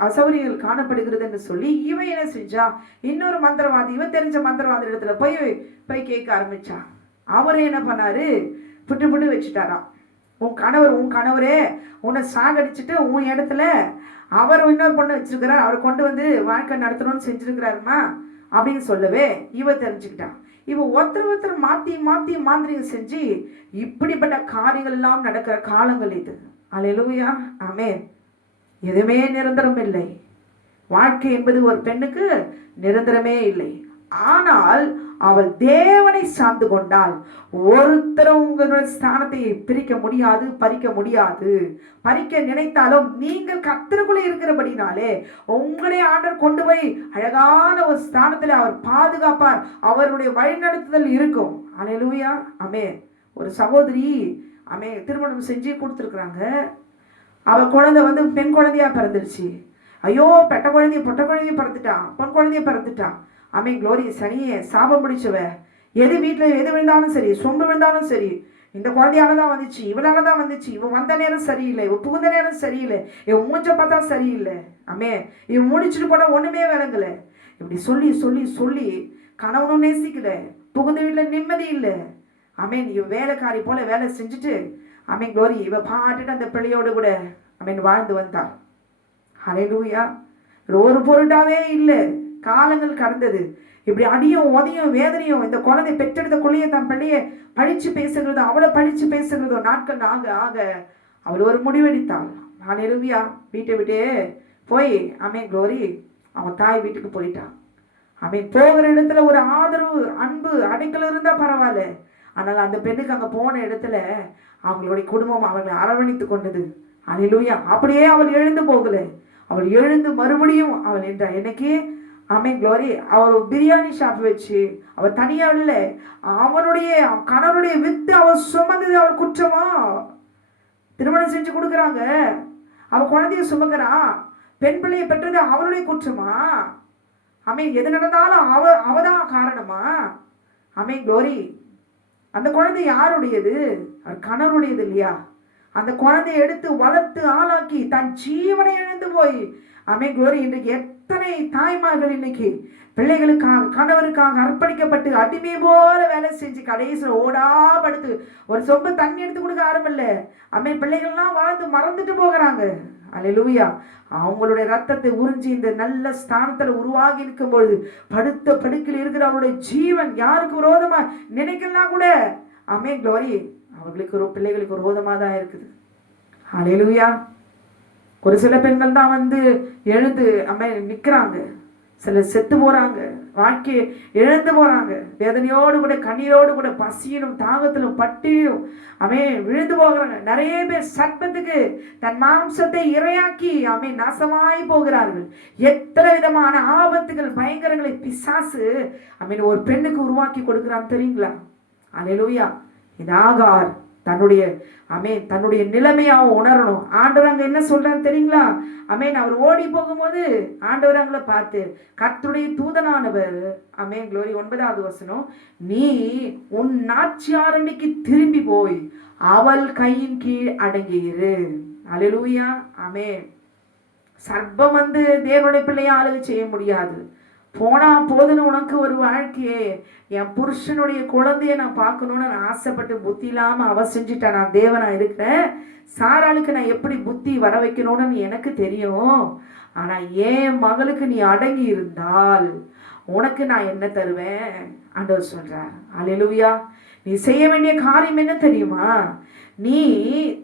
அசௌகரியங்கள் காணப்படுகிறதுன்னு சொல்லி இவன் என்ன செஞ்சா, இன்னொரு மந்திரவாதி, இவன் தெரிஞ்ச மந்திரவாதி இடத்துல போய் கேட்க ஆரம்பிச்சான். அவர் என்ன பண்ணாரு, புட்டு வச்சுட்டாராம். உன் கணவரே உன்னை சாகடிச்சுட்டு உன் இடத்துல அவர் இன்னொரு பொண்ணு வச்சிருக்கிறார், அவர் கொண்டு வந்து வாழ்க்கை நடத்தணும்னு செஞ்சிருக்கிறாருமா அப்படின்னு சொல்லவே இவ தெரிஞ்சுக்கிட்டான். இவ ஒருத்தர் மாத்தி மாந்திரிகம் செஞ்சு இப்படிப்பட்ட காரியங்கள் எல்லாம் நடக்கிற காலங்கள் இது. அல்லேலூயா. ஆமென். எதுவுமே நிரந்தரம் இல்லை. வாழ்க்கை என்பது ஒரு பெண்ணுக்கு நிரந்தரமே இல்லை. ஆனால் அவள் தேவனை சார்ந்து கொண்டால் ஒருத்தரும் உங்களுடைய ஸ்தானத்தை பிரிக்க முடியாது, பறிக்க முடியாது. பறிக்க நினைத்தாலும் நீங்கள் கர்த்தருக்குள்ளே இருக்கிறபடினாலே உங்களே ஆண்டவர் கொண்டு போய் அழகான ஒரு ஸ்தானத்தில் அவர் பாதுகாப்பார். அவருடைய வழிநடத்துதல் இருக்கும். அல்லேலூயா. ஆமென். ஒரு சகோதரி திருமணம் செஞ்சு கொடுத்துருக்குறாங்க. அவள் குழந்தை பெண் குழந்தையா பிறந்துருச்சு. ஐயோ, பொட்ட குழந்தைய பிறந்துட்டான், பொன் குழந்தைய பிறந்துட்டான். க்ளோரி. சனியே சாபம் பிடிச்சவ, எது வீட்டில் எது விழுந்தாலும் சரி, சொம்பு விழுந்தாலும் சரி, இந்த குழந்தையால தான் வந்துச்சு, இவளால தான் வந்துச்சு, இவன் வந்த நேரம் சரியில்லை, இவன் புகுந்த நேரம் சரியில்லை, இவன் மூஞ்ச பார்த்தா சரியில்லை, இவன் முடிச்சுட்டு போனா ஒண்ணுமே விளங்கல. இப்படி சொல்லி சொல்லி சொல்லி கணவனும் நேசிக்கல, புகுந்த வீட்டில் நிம்மதி இல்லை. இவ வேலைக்காரி போல வேலை செஞ்சுட்டு க்ளோரி இவ பாட்டுட்டு அந்த பிள்ளையோடு கூட வாழ்ந்து வந்தாள். ஹல்லேலூயா. ஒரு பொருட்டாவே இல்லை. காலங்கள் கடந்தது. இப்படி அடியும் உதையும் வேதனையும் இந்த குழந்தை பெற்றெடுத்த கொள்ளைய தன் பிள்ளைய பழிச்சு பேசுகிறதோ, அவளை பழிச்சு பேசுகிறதோ நாட்கள் ஆக ஆக அவள் ஒரு முடிவெடுத்தாள். ஹல்லேலூயா. வீட்டை விட்டே போய் க்ளோரி அவன் தாய் வீட்டுக்கு போயிட்டான். போகிற இடத்துல ஒரு ஆதரவு, அன்பு, அடைக்கல் இருந்தா பரவாயில்ல. ஆனால் அந்த பெண்ணுக்கு அங்கே போன இடத்துல அவங்களுடைய குடும்பம் அவர்களை அரவணைத்து கொண்டது. அல்லேலூயா. அப்படியே அவள் எழுந்து போகல, அவள் எழுந்து மறுபடியும் அவள் என்றார். எனக்கு ஆமென் க்ளோரி. அவர் பிரியாணி ஷாப் வச்சு அவள் தனியா இல்லை, அவனுடைய கணவனுடைய வித்து அவள் சுமந்தது அவள் குற்றமா? திருமணம் செஞ்சு கொடுக்குறாங்க, அவள் குழந்தைய சுமக்கிறான், பெண் பிள்ளையை பெற்றது அவளுடைய குற்றமா? ஆமென். எது நடந்தாலும் அவதான் காரணமா? ஆமென் க்ளோரி. அந்த குழந்தை யாருடையது? அவர் கணவருடையது இல்லையா? அந்த குழந்தையை எடுத்து வளர்த்து ஆளாக்கி தன் ஜீவனை இழந்து போய் ஆமென் க்ளோரி. இன்றைக்கு எத்தனை தாய்மார்கள் இன்னைக்கு பிள்ளைகளுக்காக கணவருக்காக அர்ப்பணிக்கப்பட்டு அடிமை போல வேலை செஞ்சு கடைசியில் ஓடா படுத்து ஒரு சொம்பு தண்ணி எடுத்து கொடுக்க ஆரம்பில்ல. ஆமென். பிள்ளைகள்லாம் வாழ்ந்து மறந்துட்டு போகிறாங்க. அல்லேலூயா. அவங்களுடைய ரத்தத்தை உறிஞ்சி இந்த நல்ல ஸ்தானத்தில் உருவாகி இருக்கும் பொழுது படுத்த படுக்கையில் இருக்கிற அவருடைய ஜீவன் யாருக்கு விரோதமா நினைக்கலாம் கூட ஆமென் க்ளோரி அவர்களுக்கு ஒரு பிள்ளைகளுக்கு விரோதமாக தான் இருக்குது. அல்லேலூயா. ஒரு சில பெண்கள் தான் வந்து எழுந்து நிற்கிறாங்க, சிலர் செத்து போறாங்க, வாழ்க்கையை இழந்து போறாங்க, வேதனையோடு கூட கண்ணீரோடு கூட பசியிலும் தாகத்திலும் பட்டியும் விழுந்து போகிறாங்க. நிறைய பேர் சர்ப்பத்துக்கு தன் மாம்சத்தை இரையாக்கி நாசமாய் போகிறார்கள். எத்தனை விதமான ஆபத்துகள் பயங்கரங்களை பிசாசு ஒரு பெண்ணுக்கு உருவாக்கி கொடுக்கிறான் தெரியுங்களா? அல்லேலூயா. இந்த ஆகார் தன்னுடைய நிலைமையை அவன் உணரணும். ஆண்டவர் அங்க என்ன சொல்றாரு தெரியுங்களா? அவர் ஓடி போகும்போது ஆண்டவர் அங்களை பார்த்து கர்த்தருடைய தூதனானவர் க்ளோரி 9வது வசனம், நீ உன் நாச்சியாரண்டைக்கு திரும்பி போய் அவள் கையின் கீழ் அடங்கியிரு. அல்லேலூயா. சர்ப்பம் வந்து தேவனுடைய பிள்ளையை ஆளுகை செய்ய முடியாது. போனா போதுன்னு உனக்கு ஒரு வாழ்க்கையே, என் புருஷனுடைய குழந்தைய நான் பார்க்கணும்னு நான் ஆசைப்பட்டு புத்தி இல்லாம அவ செஞ்சுட்டா. நான் தேவனா இருக்கிறேன், சாராளுக்கு நான் எப்படி புத்தி வர வைக்கணும்னு எனக்கு தெரியும். ஆனா என் மகளுக்கு நீ அடங்கி இருந்தால் உனக்கு நான் என்ன தருவேன் ஆண்டவர் சொல்றார். அல்லேலூயா. நீ செய்ய வேண்டிய காரியம் என்ன தெரியுமா? நீ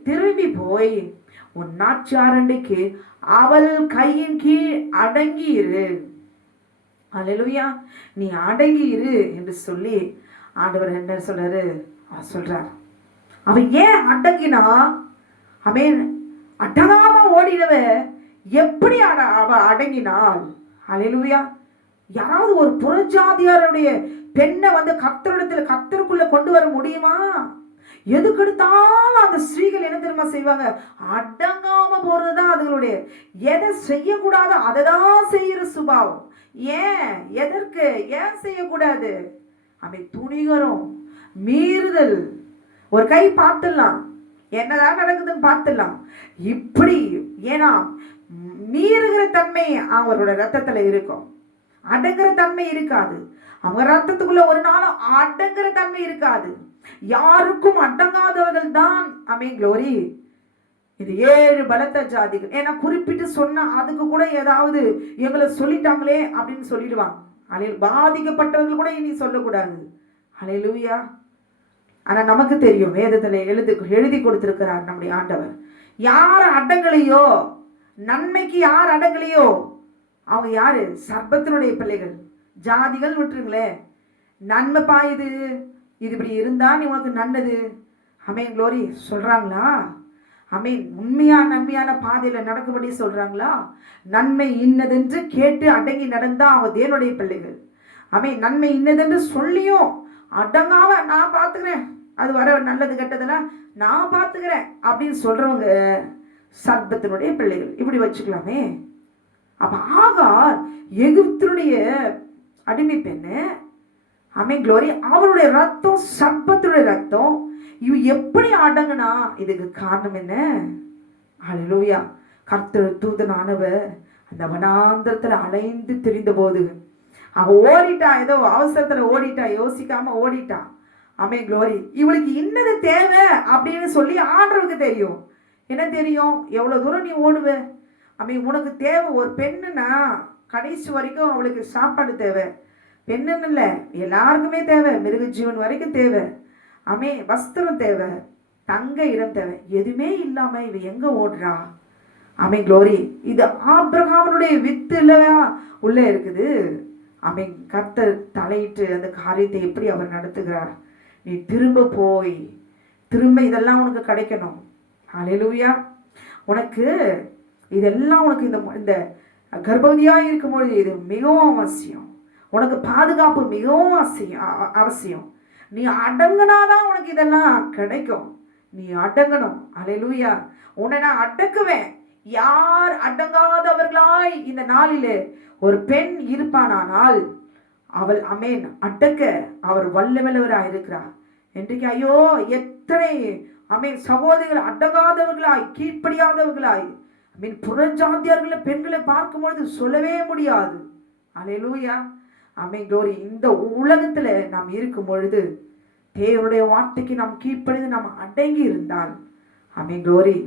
திரும்பி போய் உன் நாச்சியாரண்டைக்கு அவள் கையின் கீழ் அடங்கி இரு. அல்லேலூயா. நீ அடங்கி இரு என்று சொல்லி ஆண்டவர் என்ன சொல்றாரு? சொல்றார். அவன் ஏன் அடங்கினா? அடங்காம ஓடினவ எப்படி அவ அடங்கினாள்? அல்லேலூயா. யாராவது ஒரு புறஜாதியாருடைய பெண்ணை வந்து கர்த்தருக்குள்ள கொண்டு வர முடியுமா? எதுக்கெடுத்தாலும் அந்த ஸ்திரீகள் என்ன தெரியுமா செய்வாங்க? அடங்காம போறதுதான் அதுகளுடைய. எதை செய்யக்கூடாது அதை தான் செய்யற சுபாவம். ஏன் எதற்கு ஏன் செய்யக்கூடாது? துணிகரம், மீறுதல். ஒரு கை பார்த்துடலாம், என்னதான் நடக்குதுன்னு பார்த்துடலாம். இப்படி ஏன்னா மீறுகிற தன்மை அவரோட ரத்தத்துல இருக்கும், அடங்குற தன்மை இருக்காது. அவங்க ரத்தத்துக்குள்ள ஒரு நாளும் அடங்குற தன்மை இருக்காது. யாருக்கும் அடங்காதவர்கள் தான் க்ளோரி இது 7 பலத்த ஜாதிகள். ஏன்னா குறிப்பிட்டு சொன்னா அதுக்கு கூட ஏதாவது எங்களை சொல்லிட்டாங்களே அப்படின்னு சொல்லிடுவாங்க. பாதிக்கப்பட்டவர்கள் கூட இனி சொல்லக்கூடாது. அல்லேலூயா. ஆனா நமக்கு தெரியும், வேதத்துல எழுதி கொடுத்திருக்கிறார் நம்முடைய ஆண்டவர். யார் அடங்கலையோ, நன்மைக்கு யார் அடங்கலையோ அவங்க யாரு? சர்ப்பத்தினுடைய பிள்ளைகள். ஜாதிகள் விட்டுருங்களேன், நன்மை பாயுது, இது இப்படி இருந்தா நீ உனக்கு நல்லது க்ளோரி சொல்றாங்களா? நன்மையான பாதையில நடக்கும்படி சொல்றாங்களா? நன்மை இன்னதென்று கேட்டு அடங்கி நடந்தா அவன் தேவனுடைய பிள்ளைகள். நன்மை இன்னதென்று சொல்லியும் அடங்காம நான் பாத்துக்கிறேன், அது வர நல்லது கெட்டதெல்லாம் நான் பாத்துக்கிறேன் அப்படின்னு சொல்றவங்க சர்ப்பத்தினுடைய பிள்ளைகள். இப்படி வச்சுக்கலாமே. அப்ப ஆகார் எகிப்தினுடைய அடிமை பெண்ணு க்ளோரி, அவருடைய ரத்தம் சர்ப்பத்துடைய ரத்தம். இவ எப்படி அடங்குனா? இதுக்கு காரணம் என்ன? அல்லேலூயா. கர்த்தர் தூதனானவர் அந்த வனாந்தரத்துல அலைந்து திரிந்த போது அவ ஓடிட்டா, ஏதோ அவசரத்துல ஓடிட்டா, யோசிக்காம ஓடிட்டா. க்ளோரி. இவளுக்கு இன்னது தேவை அப்படின்னு சொல்லி ஆண்டவருக்கு தெரியும். என்ன தெரியும்? எவ்வளவு தூரம் நீ ஓடுவ? உனக்கு தேவை ஒரு பெண்ணுனா கடைசி வரைக்கும் அவளுக்கு சாப்பாடு தேவை. பெண்ணுன்னு இல்லை, எல்லாருக்குமே தேவை. மிருக ஜீவன் வரைக்கும் தேவை. வஸ்திரம் தேவை, தங்க இடம் தேவை. எதுவுமே இல்லாம இவ எங்க ஓடுறா? க்ளோரி. இது ஆபிரகாமுடைய வித்து இல்லவா உள்ள இருக்குது. கர்த்தர் தலையிட்டு அந்த காரியத்தை எப்படி அவர் நடத்துகிறார்? நீ திரும்ப போய் திரும்ப இதெல்லாம் உனக்கு கிடைக்கணும். ஹல்லேலூயா. உனக்கு இதெல்லாம் உனக்கு இந்த கர்ப்பவதியாக இருக்கும்பொழுது இது மிகவும் அவசியம். உனக்கு பாதுகாப்பு மிகவும் அவசியம். நீ அடங்கினாதான் உனக்கு இதெல்லாம் கிடைக்கும். நீ அடங்கணும். ஹல்லேலூயா. உன்னை நான் அடக்குவேன். யார் அடங்காதவர்களாய் இந்த நாளிலே ஒரு பெண் இருப்பானால் அவள் அமேன் அடக்க அவர் வல்லவராய் இருக்கிறார். இன்றைக்கு ஐயோ எத்தனை அமேன் சகோதரிகள் அடங்காதவர்களாய் கீழ்ப்படியாதவர்களாய் அமேன் புறஜாதியர்களை பெண்களை பார்க்கும் பொழுது சொல்லவே முடியாது. ஹல்லேலூயா. அமேன் க்ளோரி. இந்த உலகத்துல நாம் இருக்கும் பொழுது தேவனுடைய வார்த்தைக்கு நாம் கீழ்ப்படிந்து நாம் அடங்கி இருந்தால் அமேன் க்ளோரி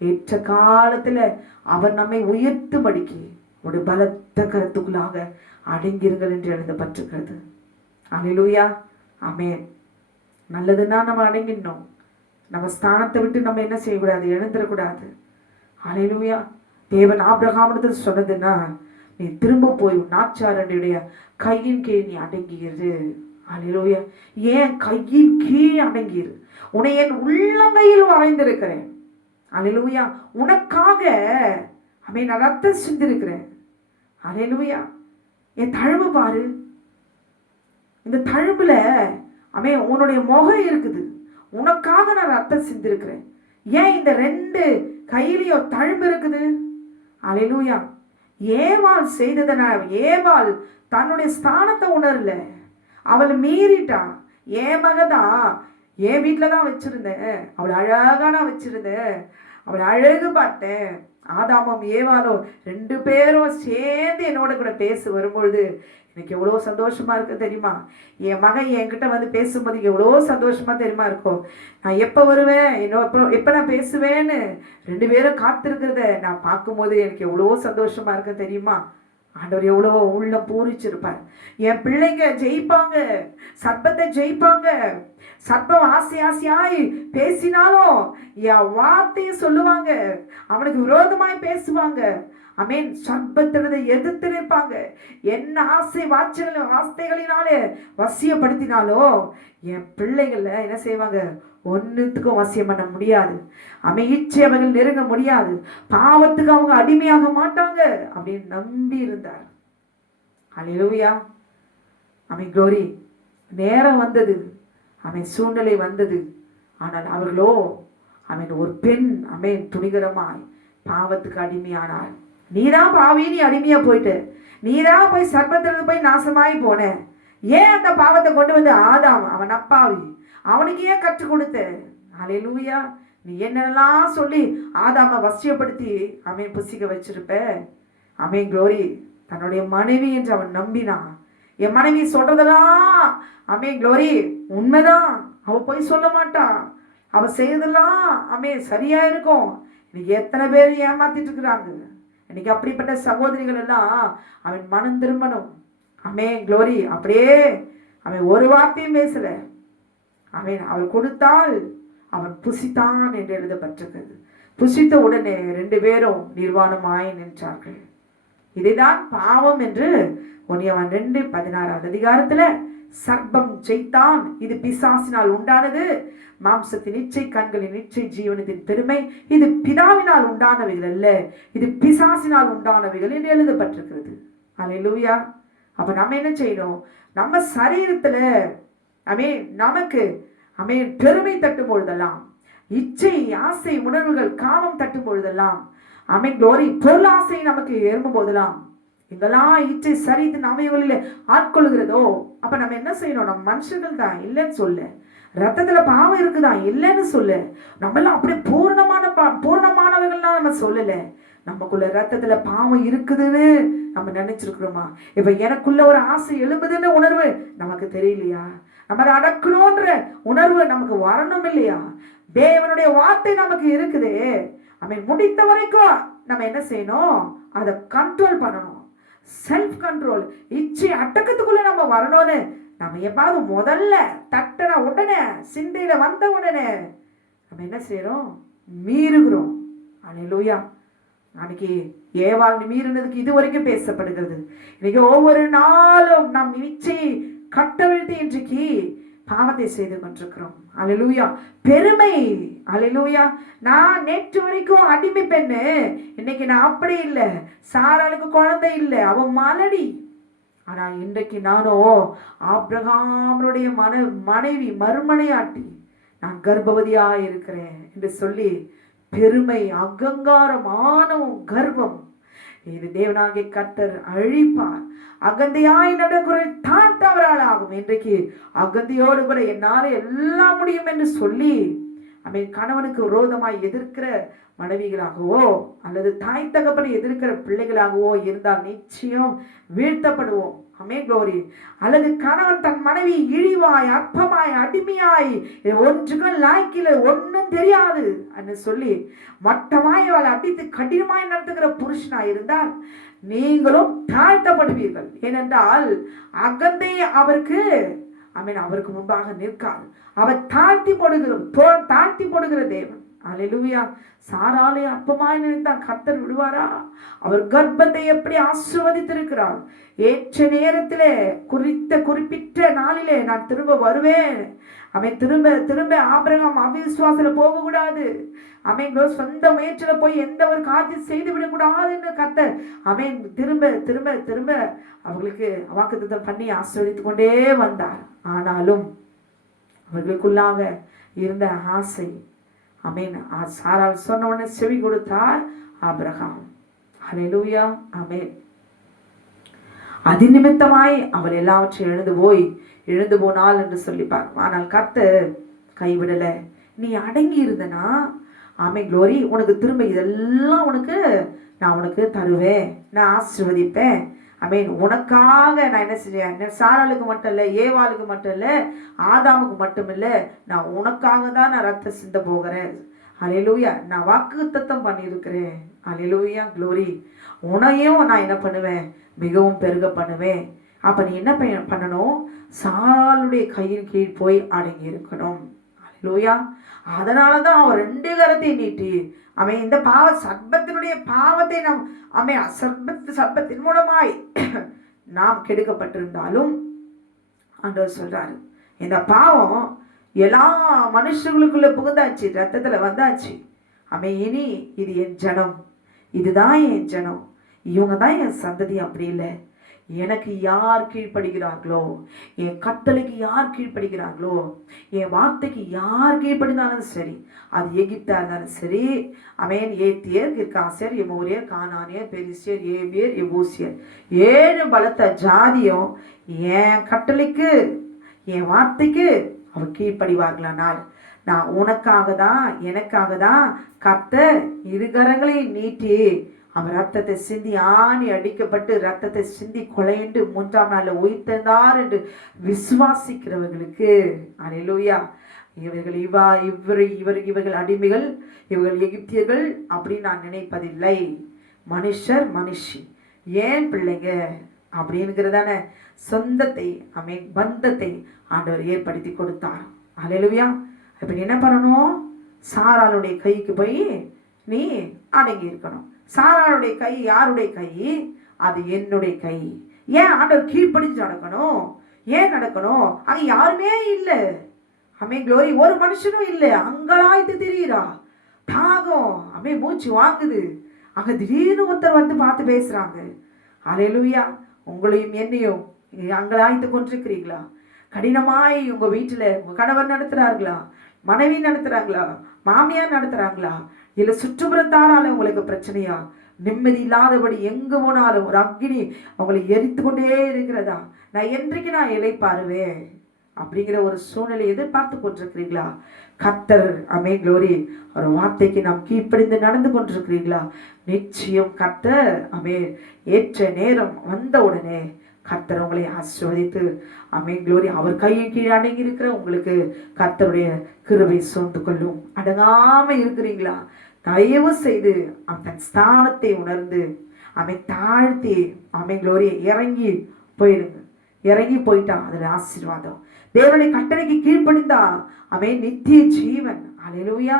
ஏற்ற காலத்துல அவர் நம்மை உயர்த்தும்படிக்கு ஒரு பலத்த கருத்துக்குள்ளாக அடங்கிருங்கள் என்று எழுதப்பட்டிருக்கிறது. ஹல்லேலூயா. ஆமென். நல்லதுன்னா நம்ம அடங்கிடணும். நம்ம ஸ்தானத்தை விட்டு நம்ம என்ன செய்யக்கூடாது, எழுந்துடக்கூடாது. ஹல்லேலூயா. தேவன் ஆபிரகாமிடத்தில் சொன்னதுன்னா நீ திரும்ப போய் நாச்சாரனுடைய கையின் கீழ் நீ அடங்கியிரு. ஹல்லேலூயா. ஏன் கையின் கீழ் அடங்கியிரு? உன்னை என் உள்ளங்கையில் வரைந்திருக்கிறேன். ஹல்லேலூயா. உனக்காக அமேன் நான் ரத்தம் சிந்திருக்கிறேன். ஹல்லேலூயா. என் தழும்பு பாரு. இந்த தழும்புல அமேன் உன்னுடைய முகம் இருக்குது. உனக்காக நான் ரத்தம் சிந்திருக்கிறேன். ஏன் இந்த 2 கையிலையும் தழும்பு இருக்குது? ஹல்லேலூயா. ஏவாள் செய்ததனால் ஏவாள் தன்னுடைய ஸ்தானத்தை உணரல. அவள் மீறிட்டா. என் மகதான் என் வீட்டில் தான் வச்சிருந்தேன். அவள் அழகா நான் வச்சிருந்தேன். அவள் அழகு பார்த்தேன். ஆதாமும் ஏவாளோ 2 பேரும் சேர்ந்து என்னோட கூட பேச வரும்பொழுது எனக்கு எவ்வளோ சந்தோஷமா இருக்கு தெரியுமா? என் மகன் என்கிட்ட வந்து பேசும்போது எவ்வளோ சந்தோஷமா தெரியுமா இருக்கும். நான் எப்போ வருவேன், எப்போ நான் பேசுவேன்னு 2 பேரும் காத்திருக்கிறத நான் பார்க்கும்போது எனக்கு எவ்வளோ சந்தோஷமா இருக்கு தெரியுமா? ஆண்டவர் எவ்வளோ உள்ளம் பூரிச்சிருப்பார். என் பிள்ளைங்க ஜெயிப்பாங்க, சர்ப்பத்தை ஜெயிப்பாங்க. சர்ப்பம் ஆசையாய் பேசினாலும் என் வார்த்தையை சொல்லுவாங்க. அவனுக்கு விரோதமாய் பேசுவாங்க. அமேன். சர்ப்பத்தினதை எதிர்த்து நிற்பாங்க. என்ன வார்த்தைகளினாலே வசியப்படுத்தினாலோ என் பிள்ளைகள என்ன செய்வாங்க, ஒன்னுத்துக்கும் வசியம் பண்ண முடியாது. இச்சை அவர்கள் நெருங்க முடியாது. பாவத்துக்கு அவங்க அடிமையாக மாட்டாங்க அப்படின்னு நம்பி இருந்தார். ஹல்லேலூயா. ஆமென். க்ளோரி. நேரம் வந்தது. ஆமென். சூழ்நிலை வந்தது. ஆனால் அவர்களோ ஆமென் ஒரு பெண் ஆமென் துணிகரமாய் பாவத்துக்கு அடிமையானாள். நீதான் பாவி, நீ அடிமையா போயிட்டு நீதான் போய் சர்ப்பத்திலிருந்து போய் நாசமாய் போன. ஏன் அந்த பாவத்தை கொண்டு வந்து ஆதாம் அவன் அப்பாவி அவனுக்கு ஏன் கற்றுக் கொடுத்த? ஹல்லேலூயா. நீ என்னெல்லாம் சொல்லி ஆதாமை வசியப்படுத்தி அவன் புசிக்க வச்சிருப்ப. ஆமென். க்ளோரி. தன்னுடைய மனைவி என்று அவன் நம்பினான். என் மனைவி சொல்றதெல்லாம் ஆமென் க்ளோரி உண்மைதான். அவ போய் சொல்ல மாட்டான். அவ செய்யறதெல்லாம் ஆமென் சரியா இருக்கும். இன்னைக்கு எத்தனை பேர் ஏமாத்திட்டு இருக்கிறாங்க. இன்னைக்கு அப்படிப்பட்ட சகோதரிகள் எல்லாம் அவன் மனம் திரும்பணும். ஆமென். க்ளோரி. அப்படியே அவன் ஒரு வார்த்தையும் பேசல. அவன் அவள் கொடுத்தால் அவன் புசித்தான் என்று எழுதப்பட்டிருக்கிறது. புசித்த உடனே 2 பேரும் நிர்வாணமாய் நின்றார்கள். இதைதான் பாவம் என்று 2:16 சர்ப்பம் ஜெயித்தான். இது பிசாசினால் உண்டானது. மாம்சத்தின் இச்சை, கண்களின் இச்சை, ஜீவனத்தின் பெருமை இது பிதாவினால் உண்டானவைகள் அல்ல, இது பிசாசினால் உண்டானவைகள் என்று எழுதப்பட்டிருக்கிறது. ஹல்லேலூயா. அப்ப நம்ம என்ன செய்யணும்? நம்ம சரீரத்துல நமக்கு பெருமை தட்டும் பொழுதெல்லாம், இச்சை, ஆசை, உணர்வுகள், காமம் தட்டும் பொழுதெல்லாம், க்ளோரி பொருளாசை நமக்கு எழும்பும் போதெல்லாம், எங்கெல்லாம் இச்சை சரீரத்தின் அமைவுகளில் ஆட்கொள்கிறதோ அப்ப நம்ம என்ன செய்யணும்? நம்ம மனுஷர்கள் தான் இல்லைன்னு சொல்ல, ரத்தத்துல பாவம் இருக்குதான் இல்லைன்னு சொல்ல, நம்ம எல்லாம் அப்படியே பூர்ணமானவர்கள்லாம் நம்ம சொல்லல. நமக்குள்ள ரத்தத்துல பாவம் இருக்குதுன்னு நம்ம நினைச்சிருக்கிறோமா? இப்ப எனக்குள்ள ஒரு ஆசை எழும்புதுன்னு உணர்வு நமக்கு தெரியலையா? நம்ம அதை அடக்கணும்ன்ற உணர்வு நமக்கு வரணும் இல்லையா? தேவனுடைய வார்த்தை நமக்கு இருக்குது. முடித்த வரைக்கும் நம்ம என்ன செய்யணும்? அதை கண்ட்ரோல் பண்ணணும். செல்ஃப் கண்ட்ரோல், இச்சை அடக்கத்துக்குள்ள நம்ம வரணும்னு நம்ம எப்பாவது முதல்ல தட்டன உடனே, சிந்தையில வந்த உடனே நம்ம என்ன செய்யறோம்? மீறுகிறோம். அல்லேலூயா. அன்னைக்கு ஏவாள் மீறினதுக்கு இது வரைக்கும் பேசப்படுகிறது. இன்னைக்கு ஒவ்வொரு நாளும் நம் இச்சை கட்டவிழ்த்து இன்றைக்கு பாவத்தை செய்து கொண்டிருக்கிறோம். அல்லேலூயா. பெருமை. அல்லேலூயா. நான் நேற்று வரைக்கும் அடிமை பெண்ணு, இன்னைக்கு நான் அப்படி இல்லை. சாராளுக்கு குழந்தை இல்லை, அவன் மலடி. ஆனா இன்றைக்கு நானோ ஆபிரகாமுடைய மனைவி மறுமனையாட்டி நான் கர்ப்பவதியா இருக்கிறேன் என்று சொல்லி பெருமை, அகங்காரம், ஆணவம், கர்வம், இது தேவனாகிய கர்த்தர் அழிப்பார். அகந்தையாய் நடக்கிற தான் தவறால் ஆகும். இன்றைக்கு அகந்தையோடு கூட என்னால எல்லாம் முடியும் என்று சொல்லி கணவனுக்கு விரோதமாய் எதிர்க்கிற மனைவிகளாகவோ அல்லது தாய் தகப்பனை எதிர்க்கிற பிள்ளைகளாகவோ இருந்தால் நிச்சயம் வீழ்த்தப்படுவோம். அமே க்ளோரி. அல்லது கணவன் தன் மனைவி இழிவாய், அற்பமாய், அடிமையாய், ஒன்றுக்கும் லாய்க்கில, ஒன்றும் தெரியாது என்று சொல்லி மட்டமாய் அவளை அடித்து கடினமாய் நடத்துகிற புருஷனாய் இருந்தால் நீங்களும் தாழ்த்தப்படுவீர்கள். ஏனென்றால் அகந்தை அவருக்கு அவருக்கு முன்பாக நிற்காது. அவர் தாழ்த்தி போடுகிற தேவன். அல்லேலூயா. சாராளை அற்பமாய் நினைத்தால் கர்த்தர் விடுவாரா? அவர் கர்ப்பத்தை எப்படி ஆசீர்வதித்திருக்கிறார். ஏற்ற நேரத்திலே குறிப்பிட்ட நாளிலே நான் திரும்ப வருவேன். திரும்ப ஆபிரகாம் அவிசுவாசத்துல போக கூடாது. சொந்த முயற்சியில போய் எந்த ஒரு காரியம் செய்து விடக்கூடாது என்று கர்த்தர் திரும்ப திரும்ப திரும்ப அவர்களுக்கு வாக்குத்தத்தம் பண்ணி ஆசீர்வதித்துக் கொண்டே வந்தார். ஆனாலும் அவர்களுக்குள்ளாக இருந்த ஆசை சாராள் சொன்ன உடனே செவி கொடுத்தார் ஆபிரகாம். அல்லேலூயா. ஆமென். அதிநிமித்தமாய் அவள் எல்லாவற்றையும் எழுந்து போனாள் என்று சொல்லி பார்க்கும். ஆனால் கர்த்தர் கைவிடல. நீ அடங்கி இருந்தனா க்ளோரி, உனக்கு திரும்ப இதெல்லாம் நான் உனக்கு தருவேன், நான் ஆசீர்வதிப்பேன். உனக்காக நான் என்ன செஞ்சேன்? சாராளுக்கு மட்டும் இல்லை, ஏவாளுக்கு மட்டும் இல்லை, ஆதாமுக்கு மட்டும் இல்லை, நான் உனக்காக தான் நான் ரத்த சிந்த போகிறேன். அல்லேலூயா. நான் வாக்குத்தத்தம் பண்ணியிருக்கிறேன். அல்லேலூயா. க்ளோரி. உன்னையும் நான் என்ன பண்ணுவேன்? மிகவும் பெருக பண்ணுவேன். அப்ப நீ என்ன பண்ணணும்? சாராளுடைய கையின் கீழ் போய் அடங்கி இருக்கணும். அல்லேலூயா. அதனாலதான் அவன் 2 கரத்தை நீட்டி இந்த சர்ப்பத்தினுடைய பாவத்தை சர்ப்பத்தின் மூலமாய் நாம் கெடுக்கப்பட்டிருந்தாலும் ஆண்டவர் சொல்றாரு, இந்த பாவம் எல்லா மனுஷர்களுக்குள்ள புகுந்தாச்சு, ரத்தத்துல வந்தாச்சு. இனி இது என் ஜனம், இதுதான் என் ஜனம், இவங்க தான் என் சந்ததி. அப்படி இல்லை, எனக்கு யார் கீழ்ப்படுகிறார்களோ, என் கட்டளைக்கு யார் கீழ்ப்படுகிறார்களோ, என் வார்த்தைக்கு யார் கீழ்ப்படினாலும் சரி, அது எகிப்தா இருந்தாலும் சரி, ஏத்தியர், கிர்காசியர், எமோரியர், கானானியர், பெரிசியர், ஏபியர், எபூசியர், 7 பலத்த ஜாதியும் என் கட்டளைக்கு என் வார்த்தைக்கு அவர் கீழ்ப்படிவார்களானால் நான் உனக்காக தான் எனக்காக தான் கர்த்தர் 2 கரங்களை நீட்டி அவர் ரத்தத்தை சிந்தி ஆணி அடிக்கப்பட்டு ரத்தத்தை சிந்தி கொலையிட்டு 3ஆம் நாளில் உயிர்த்தெழுந்தார் என்று விசுவாசிக்கிறவர்களுக்கு அல்லேலூயா. இவர்கள் அடிமைகள், இவர்கள் எகிப்தியர்கள் அப்படின்னு நான் நினைப்பதில்லை. மனுஷி ஏன் பிள்ளைங்க அப்படிங்கிறதான சொந்தத்தை பந்தத்தை ஆண்டவர் ஏற்படுத்தி கொடுத்தார். அல்லேலூயா. இப்ப என்ன பண்ணணும்? சாராளுடைய கைக்கு போய் நீ அடங்கி இருக்கணும். சாராளுடைய கை யாருடைய கை? அது என்னுடைய கை. ஏன் ஆண்டவர் கீழ்ப்படிஞ்சு நடக்கணும்? ஏன் நடக்கணும்? அங்க யாருமே இல்லை. க்ளோரி. ஒரு மனுஷனும் இல்லை. அங்கலாய்த்து திரியிறா, தாகம் மூச்சு வாங்குது. அங்க திடீர்னு ஒருத்தர் வந்து பார்த்து பேசுறாங்க. அல்லேலூயா. உங்களையும் என்னையும் அங்கலாய்த்து கொண்டிருக்கிறீங்களா? கடினமாய் உங்க வீட்டுல உங்க கணவர் நடத்துறாங்களா, மனைவி நடத்துறாங்களா, மாமியார் நடத்துறாங்களா, இல்ல சுற்றுப்புறத்தாரால உங்களுக்கு பிரச்சனையா? நிம்மதி இல்லாதபடி எங்க போனாலும் ஒரு அக்னி அவங்களை எரித்து கொண்டே இருக்கிறதா? நான் என்றைக்கு நான் இளைப்பாறுவேன் அப்படிங்கிற ஒரு சூழ்நிலை எதிர்பார்த்து கொண்டிருக்கிறீங்களா? கர்த்தர் க்ளோரி ஒரு வார்த்தைக்கு நாம் கீழ்ப்படிந்து நடந்து கொண்டிருக்கிறீங்களா? நிச்சயம் கர்த்தர் ஏற்ற நேரம் வந்த உடனே கர்த்தர் உங்களை ஆசீர்வதித்து க்ளோரி அவர் கையின் கீழ் அடங்கி இருக்கிற உங்களுக்கு கர்த்தருடைய கிருபை சூழ்ந்து கொள்ளும். அடங்காம இருக்கிறீங்களா? தயவு செய்து அந்த ஸ்தானத்தை உணர்ந்து தாழ்த்தி க்ளோரி இறங்கி போயிடுங்க. இறங்கி போயிட்டா அதுல ஆசீர்வாதம். தேவனுடைய கட்டளைக்கு கீழ்ப்படிந்தா நித்திய ஜீவன். அல்லேலூயா.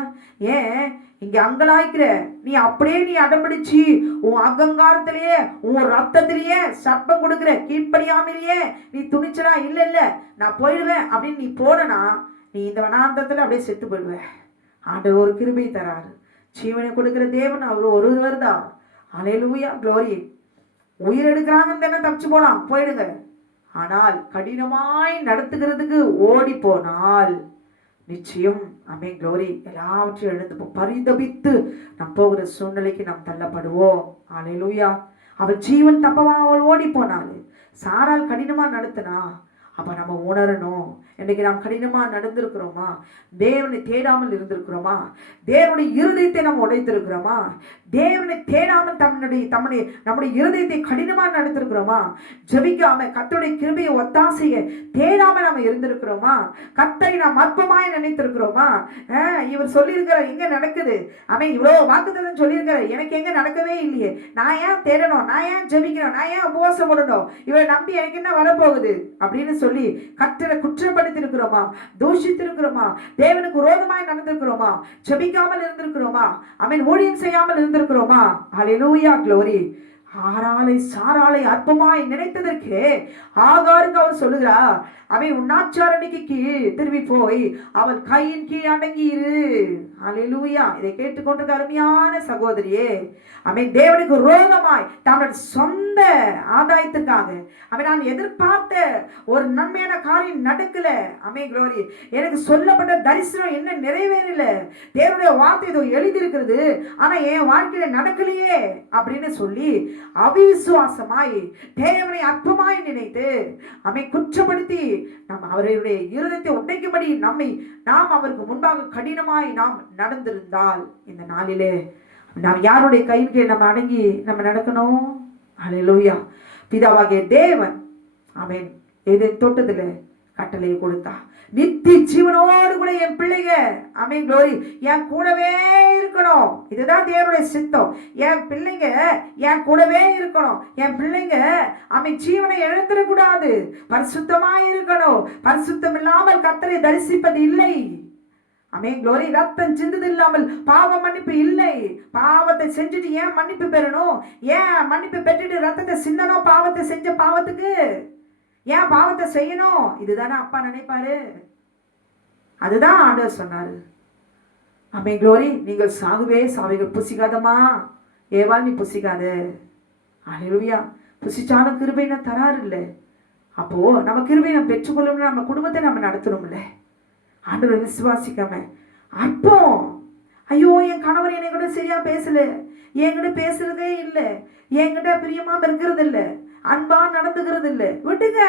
ஏன் இங்க அங்கலாய்க்கிற? நீ அப்படியே நீ அடம்பிடிச்சு உன் அகங்காரத்திலேயே உன் ரத்தத்திலேயே சர்ப்பம் கொடுக்குற, கீழ்ப்படியாமலேயே நீ துணிச்சலா இல்ல இல்ல நான் போயிடுவேன் அப்படின்னு நீ போனா நீ இந்த வனாந்தரத்துல அப்படியே செத்து போயிடுவ. ஆண்டவர் ஒரு கிருபை தராரு. ஜீவனை கொடுக்கிற தேவன் அவர் ஒருவர் தான். அல்லேலூயா, க்ளோரி. உயிர் எடுக்கிறாங்கன்னு தானே தப்பிச்சு போலாம், போயிடுங்க. ஆனால் கடினமாய் நடத்துகிறதுக்கு ஓடி போனால் நிச்சயம் அமே க்ளோரி எல்லாவற்றையும் எழுந்து பரிதபித்து நம் போகிற சூழ்நிலைக்கு நாம் தள்ளப்படுவோம். அல்லேலூயா. அவள் ஜீவன் தப்பவா அவள் ஓடி போனாள். சாரால் கடினமா நடத்தினா அப்ப நம்ம உணரணும், இன்னைக்கு நாம் கடினமா நடந்திருக்கிறோமா? தேவனை தேடாமல் இருந்திருக்கிறோமா? தேவனுடைய இருதயத்தை நாம் உடைத்திருக்கிறோமா? தேவனை தேடாமல் நம்முடைய இருதயத்தை கடினமா நடத்திருக்கிறோமா? ஜெபிக்காம கர்த்தருடைய கிருபையை ஒத்தாசையை தேடாம நாம இருந்திருக்கிறோமா? கர்த்தரை நாம் அற்பமாய் நினைத்திருக்கிறோமா? இவர் சொல்லியிருக்கிறார் எங்க நடக்குது, அவன் இவ்வளவு வாக்குத்தத்தம் சொல்லியிருக்கிறார், எனக்கு எங்க நடக்கவே இல்லையே, நான் ஏன் தேடணும், நான் ஏன் ஜெபிக்கணும், நான் ஏன் உபவாசம் பண்ணணும், இவரை நம்பி எனக்கு என்ன வரப்போகுது அப்படின்னு சொல்லி கர்த்தரை குற்றப்படுத்தி இருக்கிறோமா? தூஷித்திருக்கிறோமா? தேவனுக்கு விரோதமாய் நடந்திருக்கிறோமா? ஜெபிக்காமல் இருந்திருக்கிறோமா? அவன் ஊழியம் செய்யாமல் இருந்திருக்கிறோமா? ஹல்லேலூயா, க்ளோரி. ஆராலை சாராலை அற்பமாய் நினைத்ததற்கு ஆகாருக்கு அவர் சொல்லுகிறார், அவன் உன்னாச்சாரணிக்கு திரும்பி போய் அவள் கையின் கீழ் அடங்கி இரு. அல்லேலூயா. இதை கேட்டுக்கொண்டு அருமையான சகோதரியே, அவன் தேவனுக்கு விரோதமாய் தன்னுடைய சொந்த ஆதாயத்திற்காக அவன் நான் எதிர்பார்த்த ஒரு நன்மையான காரியம் நடக்கல. அமே க்ளோரி. எனக்கு சொல்லப்பட்ட தரிசனம் என்ன நிறைவேறல, தேவனுடைய வார்த்தை இதோ எழுதியிருக்கிறது, ஆனா என் வாழ்க்கையில நடக்கலையே அப்படின்னு சொல்லி அவிசுவாசமாய் தேவனை அற்பமாய் நினைத்து நம்மை குற்றப்படுத்தி நாம் அவருடைய இருதயத்தை உடைக்கும்படி நாம் அவருக்கு முன்பாக கடினமாய் நாம் நடந்திருந்தால் இந்த நாளிலே நாம் யாருடைய கைக்கு நம்ம அடங்கி நம்ம நடக்கணும்? அல்லேலூயா. பிதாவாகிய தேவன் ஆமென் ஏதேன் தோட்டத்துல கட்டளையை கொடுத்தா, நித்திய ஜீவனோடு கூட என் பிள்ளைங்க ஆமென் க்ளோரி என் கூடவே இருக்கணும். இதுதான் தேவனுடைய சித்தம். என் பிள்ளைங்க என் கூடவே இருக்கணும். என் பிள்ளைங்க ஆமென் ஜீவனை இழந்துடக்கூடாது, பரிசுத்தமாய் இருக்கணும். பரிசுத்தம் இல்லாமல் கர்த்தரை தரிசிப்பது இல்லை. ஆமென் க்ளோரி. ரத்தம் சிந்தது இல்லாமல் பாவ மன்னிப்பு இல்லை. பாவத்தை செஞ்சுட்டு ஏன் மன்னிப்பு பெறணும்? ஏன் மன்னிப்பு பெற்றுட்டு ரத்தத்தை சிந்தணும்? பாவத்தை செஞ்ச பாவத்துக்கு ஏன் பாவத்தை செய்யணும்? இதுதானே அப்பா நினைப்பாரு. அதுதான் ஆண்டவர் சொன்னாரு. ஆமென் க்ளோரி. நீங்கள் சாகுவே சாவைகள் புசிக்காதமா, ஏவாள் நீ புசிக்காத. அல்லேலூயா. புசிச்சான கிருபை நான் தராரு இல்லை. அப்போ நம்ம கிருபை நம்ம பெற்றுக்கொள்ளணும், நம்ம குடும்பத்தை நம்ம நடத்தணும்ல. ஆண்டவரை விசுவாசிக்காம அப்போ ஐயோ என் கணவர் என்னை கூட சரியா பேசல, என்கிட்ட பேசுறதே இல்லை, என்கிட்ட பிரியமா இருக்கிறது இல்லை, அன்பா நடந்துக்கிறது இல்லை, விட்டுங்க.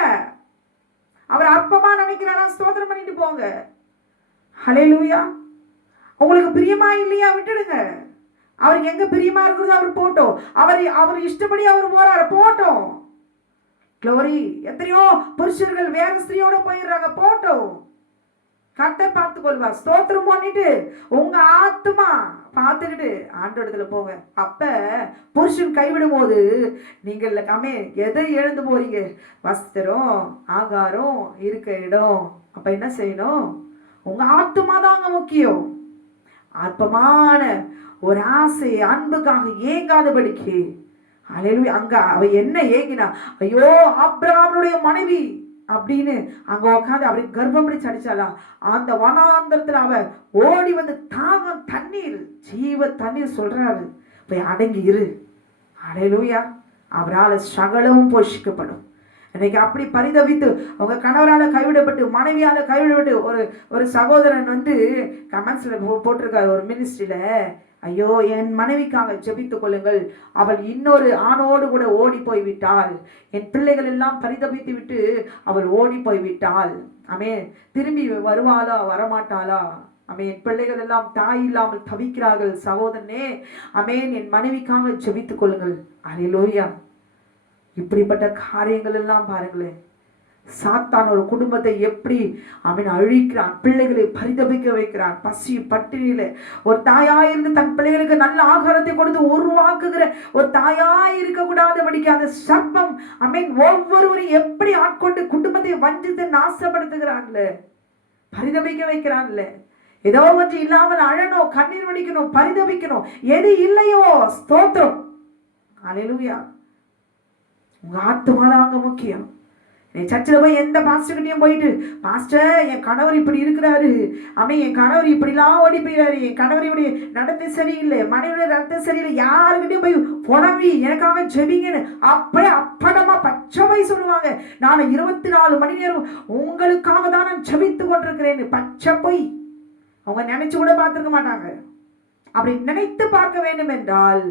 அவர் அற்பமா நினைக்கிறாரா, ஸ்தோத்திரம் பண்ணிட்டு போங்க. ஹல்லேலூயா. உங்களுக்கு பிரியமா இல்லையா, விட்டுடுங்க. அவருக்கு எங்க பிரியமா இருக்கிறது அவர் போட்டோம். அவர் இஷ்டப்படி அவர் போறாரு, போட்டோம். க்ளோரி. எத்தனையோ புருஷர்கள் வேற ஸ்திரியோட போயிடுறாங்க, போட்டோம். கர்த்தர் பார்த்து கொள்வார். ஸ்தோத்திரம் பண்ணிட்டு உங்க ஆத்துமா பார்த்துக்கிட்டு ஆண்டோடத்துல போங்க. அப்ப புருஷன் கைவிடும் போது நீங்கள் கமே எதை எழுந்து போறீங்க? வஸ்திரம், ஆகாரம், இருக்க இடம். அப்ப என்ன செய்யணும்? உங்க ஆத்துமா தாங்க முக்கியம். அற்பமான ஒரு ஆசை அன்புக்காக ஏங்காதபடிக்கு. அல்லேலூயா. அங்க அவ என்ன ஏங்கினா, ஐயோ ஆபிரகாமுடைய மனைவி அப்படின்னு அங்க உட்காந்து அவருக்கு கர்ப்பம் பிடிச்சு அடிச்சாலாம். அந்த வனாந்தரத்துல அவ ஓடி வந்து தாகம் தண்ணீர், ஜீவ தண்ணீர் சொல்றாரு, போய் அடங்கி இரு. அல்லேலூயா. அவரால் சகலமும் போஷிக்கப்படும். இன்னைக்கு அப்படி பரிதவித்து உங்க கணவரால் கைவிடப்பட்டு மனைவியால கைவிடப்பட்டு ஒரு சகோதரன் வந்து கமெண்ட்ஸ்ல போட்டிருக்காரு ஒரு மினிஸ்ட்ரியில, ஐயோ என் மனைவிக்காக ஜெபித்துக் கொள்ளுங்கள், அவள் இன்னொரு ஆணோடு கூட ஓடி போய்விட்டாள், என் பிள்ளைகள் எல்லாம் பரிதபித்து விட்டு அவள் ஓடி போய்விட்டாள், ஆமென், திரும்பி வருவாளா வரமாட்டாளா, ஆமென், என் பிள்ளைகள் எல்லாம் தாய் இல்லாமல் தவிக்கிறார்கள், சகோதரனே ஆமென், என் மனைவிக்காக ஜெபித்துக் கொள்ளுங்கள். அல்லேலூயா. இப்படிப்பட்ட காரியங்கள் எல்லாம் பாருங்களேன். சாத்தான் ஒரு குடும்பத்தை எப்படி அவன் அழிக்கிறான், பிள்ளைகளை பரிதபிக்க வைக்கிறான். பசி பட்டினியில ஒரு தாயாயிருந்து தன் பிள்ளைகளுக்கு நல்ல ஆகாரத்தை கொடுத்து உருவாக்குகிற ஒரு தாயாய் இருக்க கூடாதபடிக்கு அந்த சர்ப்பம் அவன் ஒவ்வொருவரையும் எப்படி ஆட்கொண்டு குடும்பத்தை வஞ்சித்து நாசப்படுத்துகிறான்ல, பரிதபிக்க வைக்கிறான்ல. ஏதோ ஒன்று இல்லாமல் அழணும், கண்ணீர் வடிக்கணும், பரிதபிக்கணும். எது இல்லையோ ஸ்தோத்திரம். அல்லேலூயா. உங்க ஆத்துமா தாங்க முக்கியம். சர்ச்சில் போய் எந்த பாஸ்டர்கிட்டையும் போயிட்டு, பாஸ்டர் என் கணவர் இப்படி இருக்கிறாரு, என் கணவர் இப்படிலாம் ஓடி போயிடாரு, என் கணவர் இப்படி நடத்த சரியில்லை, மனைவியோட நடத்த சரியில்லை, யாருக்கிட்டையும் போய் புலம்பி எனக்காக ஜெபிங்கன்னு அப்படியே அப்படமா பச்சை சொல்லுவாங்க. நான் 24 மணி நேரம் உங்களுக்காக தான் நான் ஜெபித்து கொண்டிருக்கிறேன்னு பச்சை போய் அவங்க நினைச்சு கூட பார்த்துருக்க மாட்டாங்க. அப்படி நினைத்து பார்க்க வேண்டும் என்றால்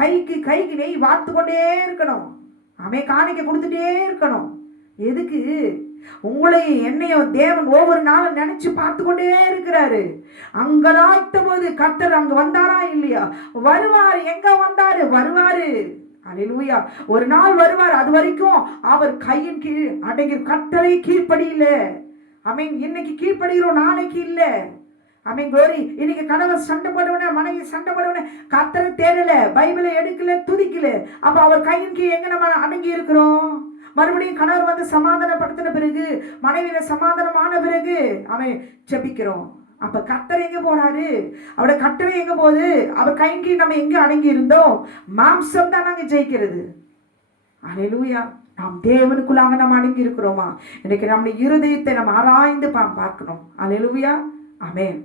கைக்கு நெய் வார்த்து கொண்டே இருக்கணும். காணிக்க கொடுத்துட்டே இருக்கணும். எதுக்கு? உங்களையும் என்னையும் தேவன் ஒவ்வொரு நாளும் நினைச்சு பார்த்து கொண்டே இருக்கிறாரு. அங்கலாய்த்த போது கர்த்தர் அங்க வந்தாரா இல்லையா? வருவார். எங்க வந்தாரு? வருவாரு. அல்லேலூயா. ஒரு நாள் வருவார். அது வரைக்கும் அவர் கையின் கீழ் அடங்கி கட்டளை கீழ்ப்படியில. இன்னைக்கு கீழ்ப்படுகிறோம், நாளைக்கு இல்ல. குளோரி. இன்னைக்கு கணவர் சண்டை போடுவன, மனைவி சண்டை போடுவன, கர்த்தரை தேடல, பைபிளை எடுக்கல, துதிக்கல. அப்ப அவர் கையின் கீழ் எங்க நம்ம அடங்கி இருக்கிறோம்? மறுபடியும் கணவர் வந்து சமாதானப்படுத்தின பிறகு, மனைவியில சமாதானமான பிறகு ஜெபிக்கிறோம். அப்ப கர்த்தர் எங்க போறாரு? அவருடைய கட்டளை எங்க போகுது? அவர் கையின் கீழ் நம்ம எங்க அடங்கி இருந்தோம்? மாம்சம் தான் நாங்க ஜெயிக்கிறது. அல்லேலூயா. நாம் தேவனுக்குள்ளாக நம்ம அடங்கி இருக்கிறோமா? இன்னைக்கு நம்ம இருதயத்தை நம்ம ஆராய்ந்து பார்க்கணும். அல்லேலூயா. ஆமென்.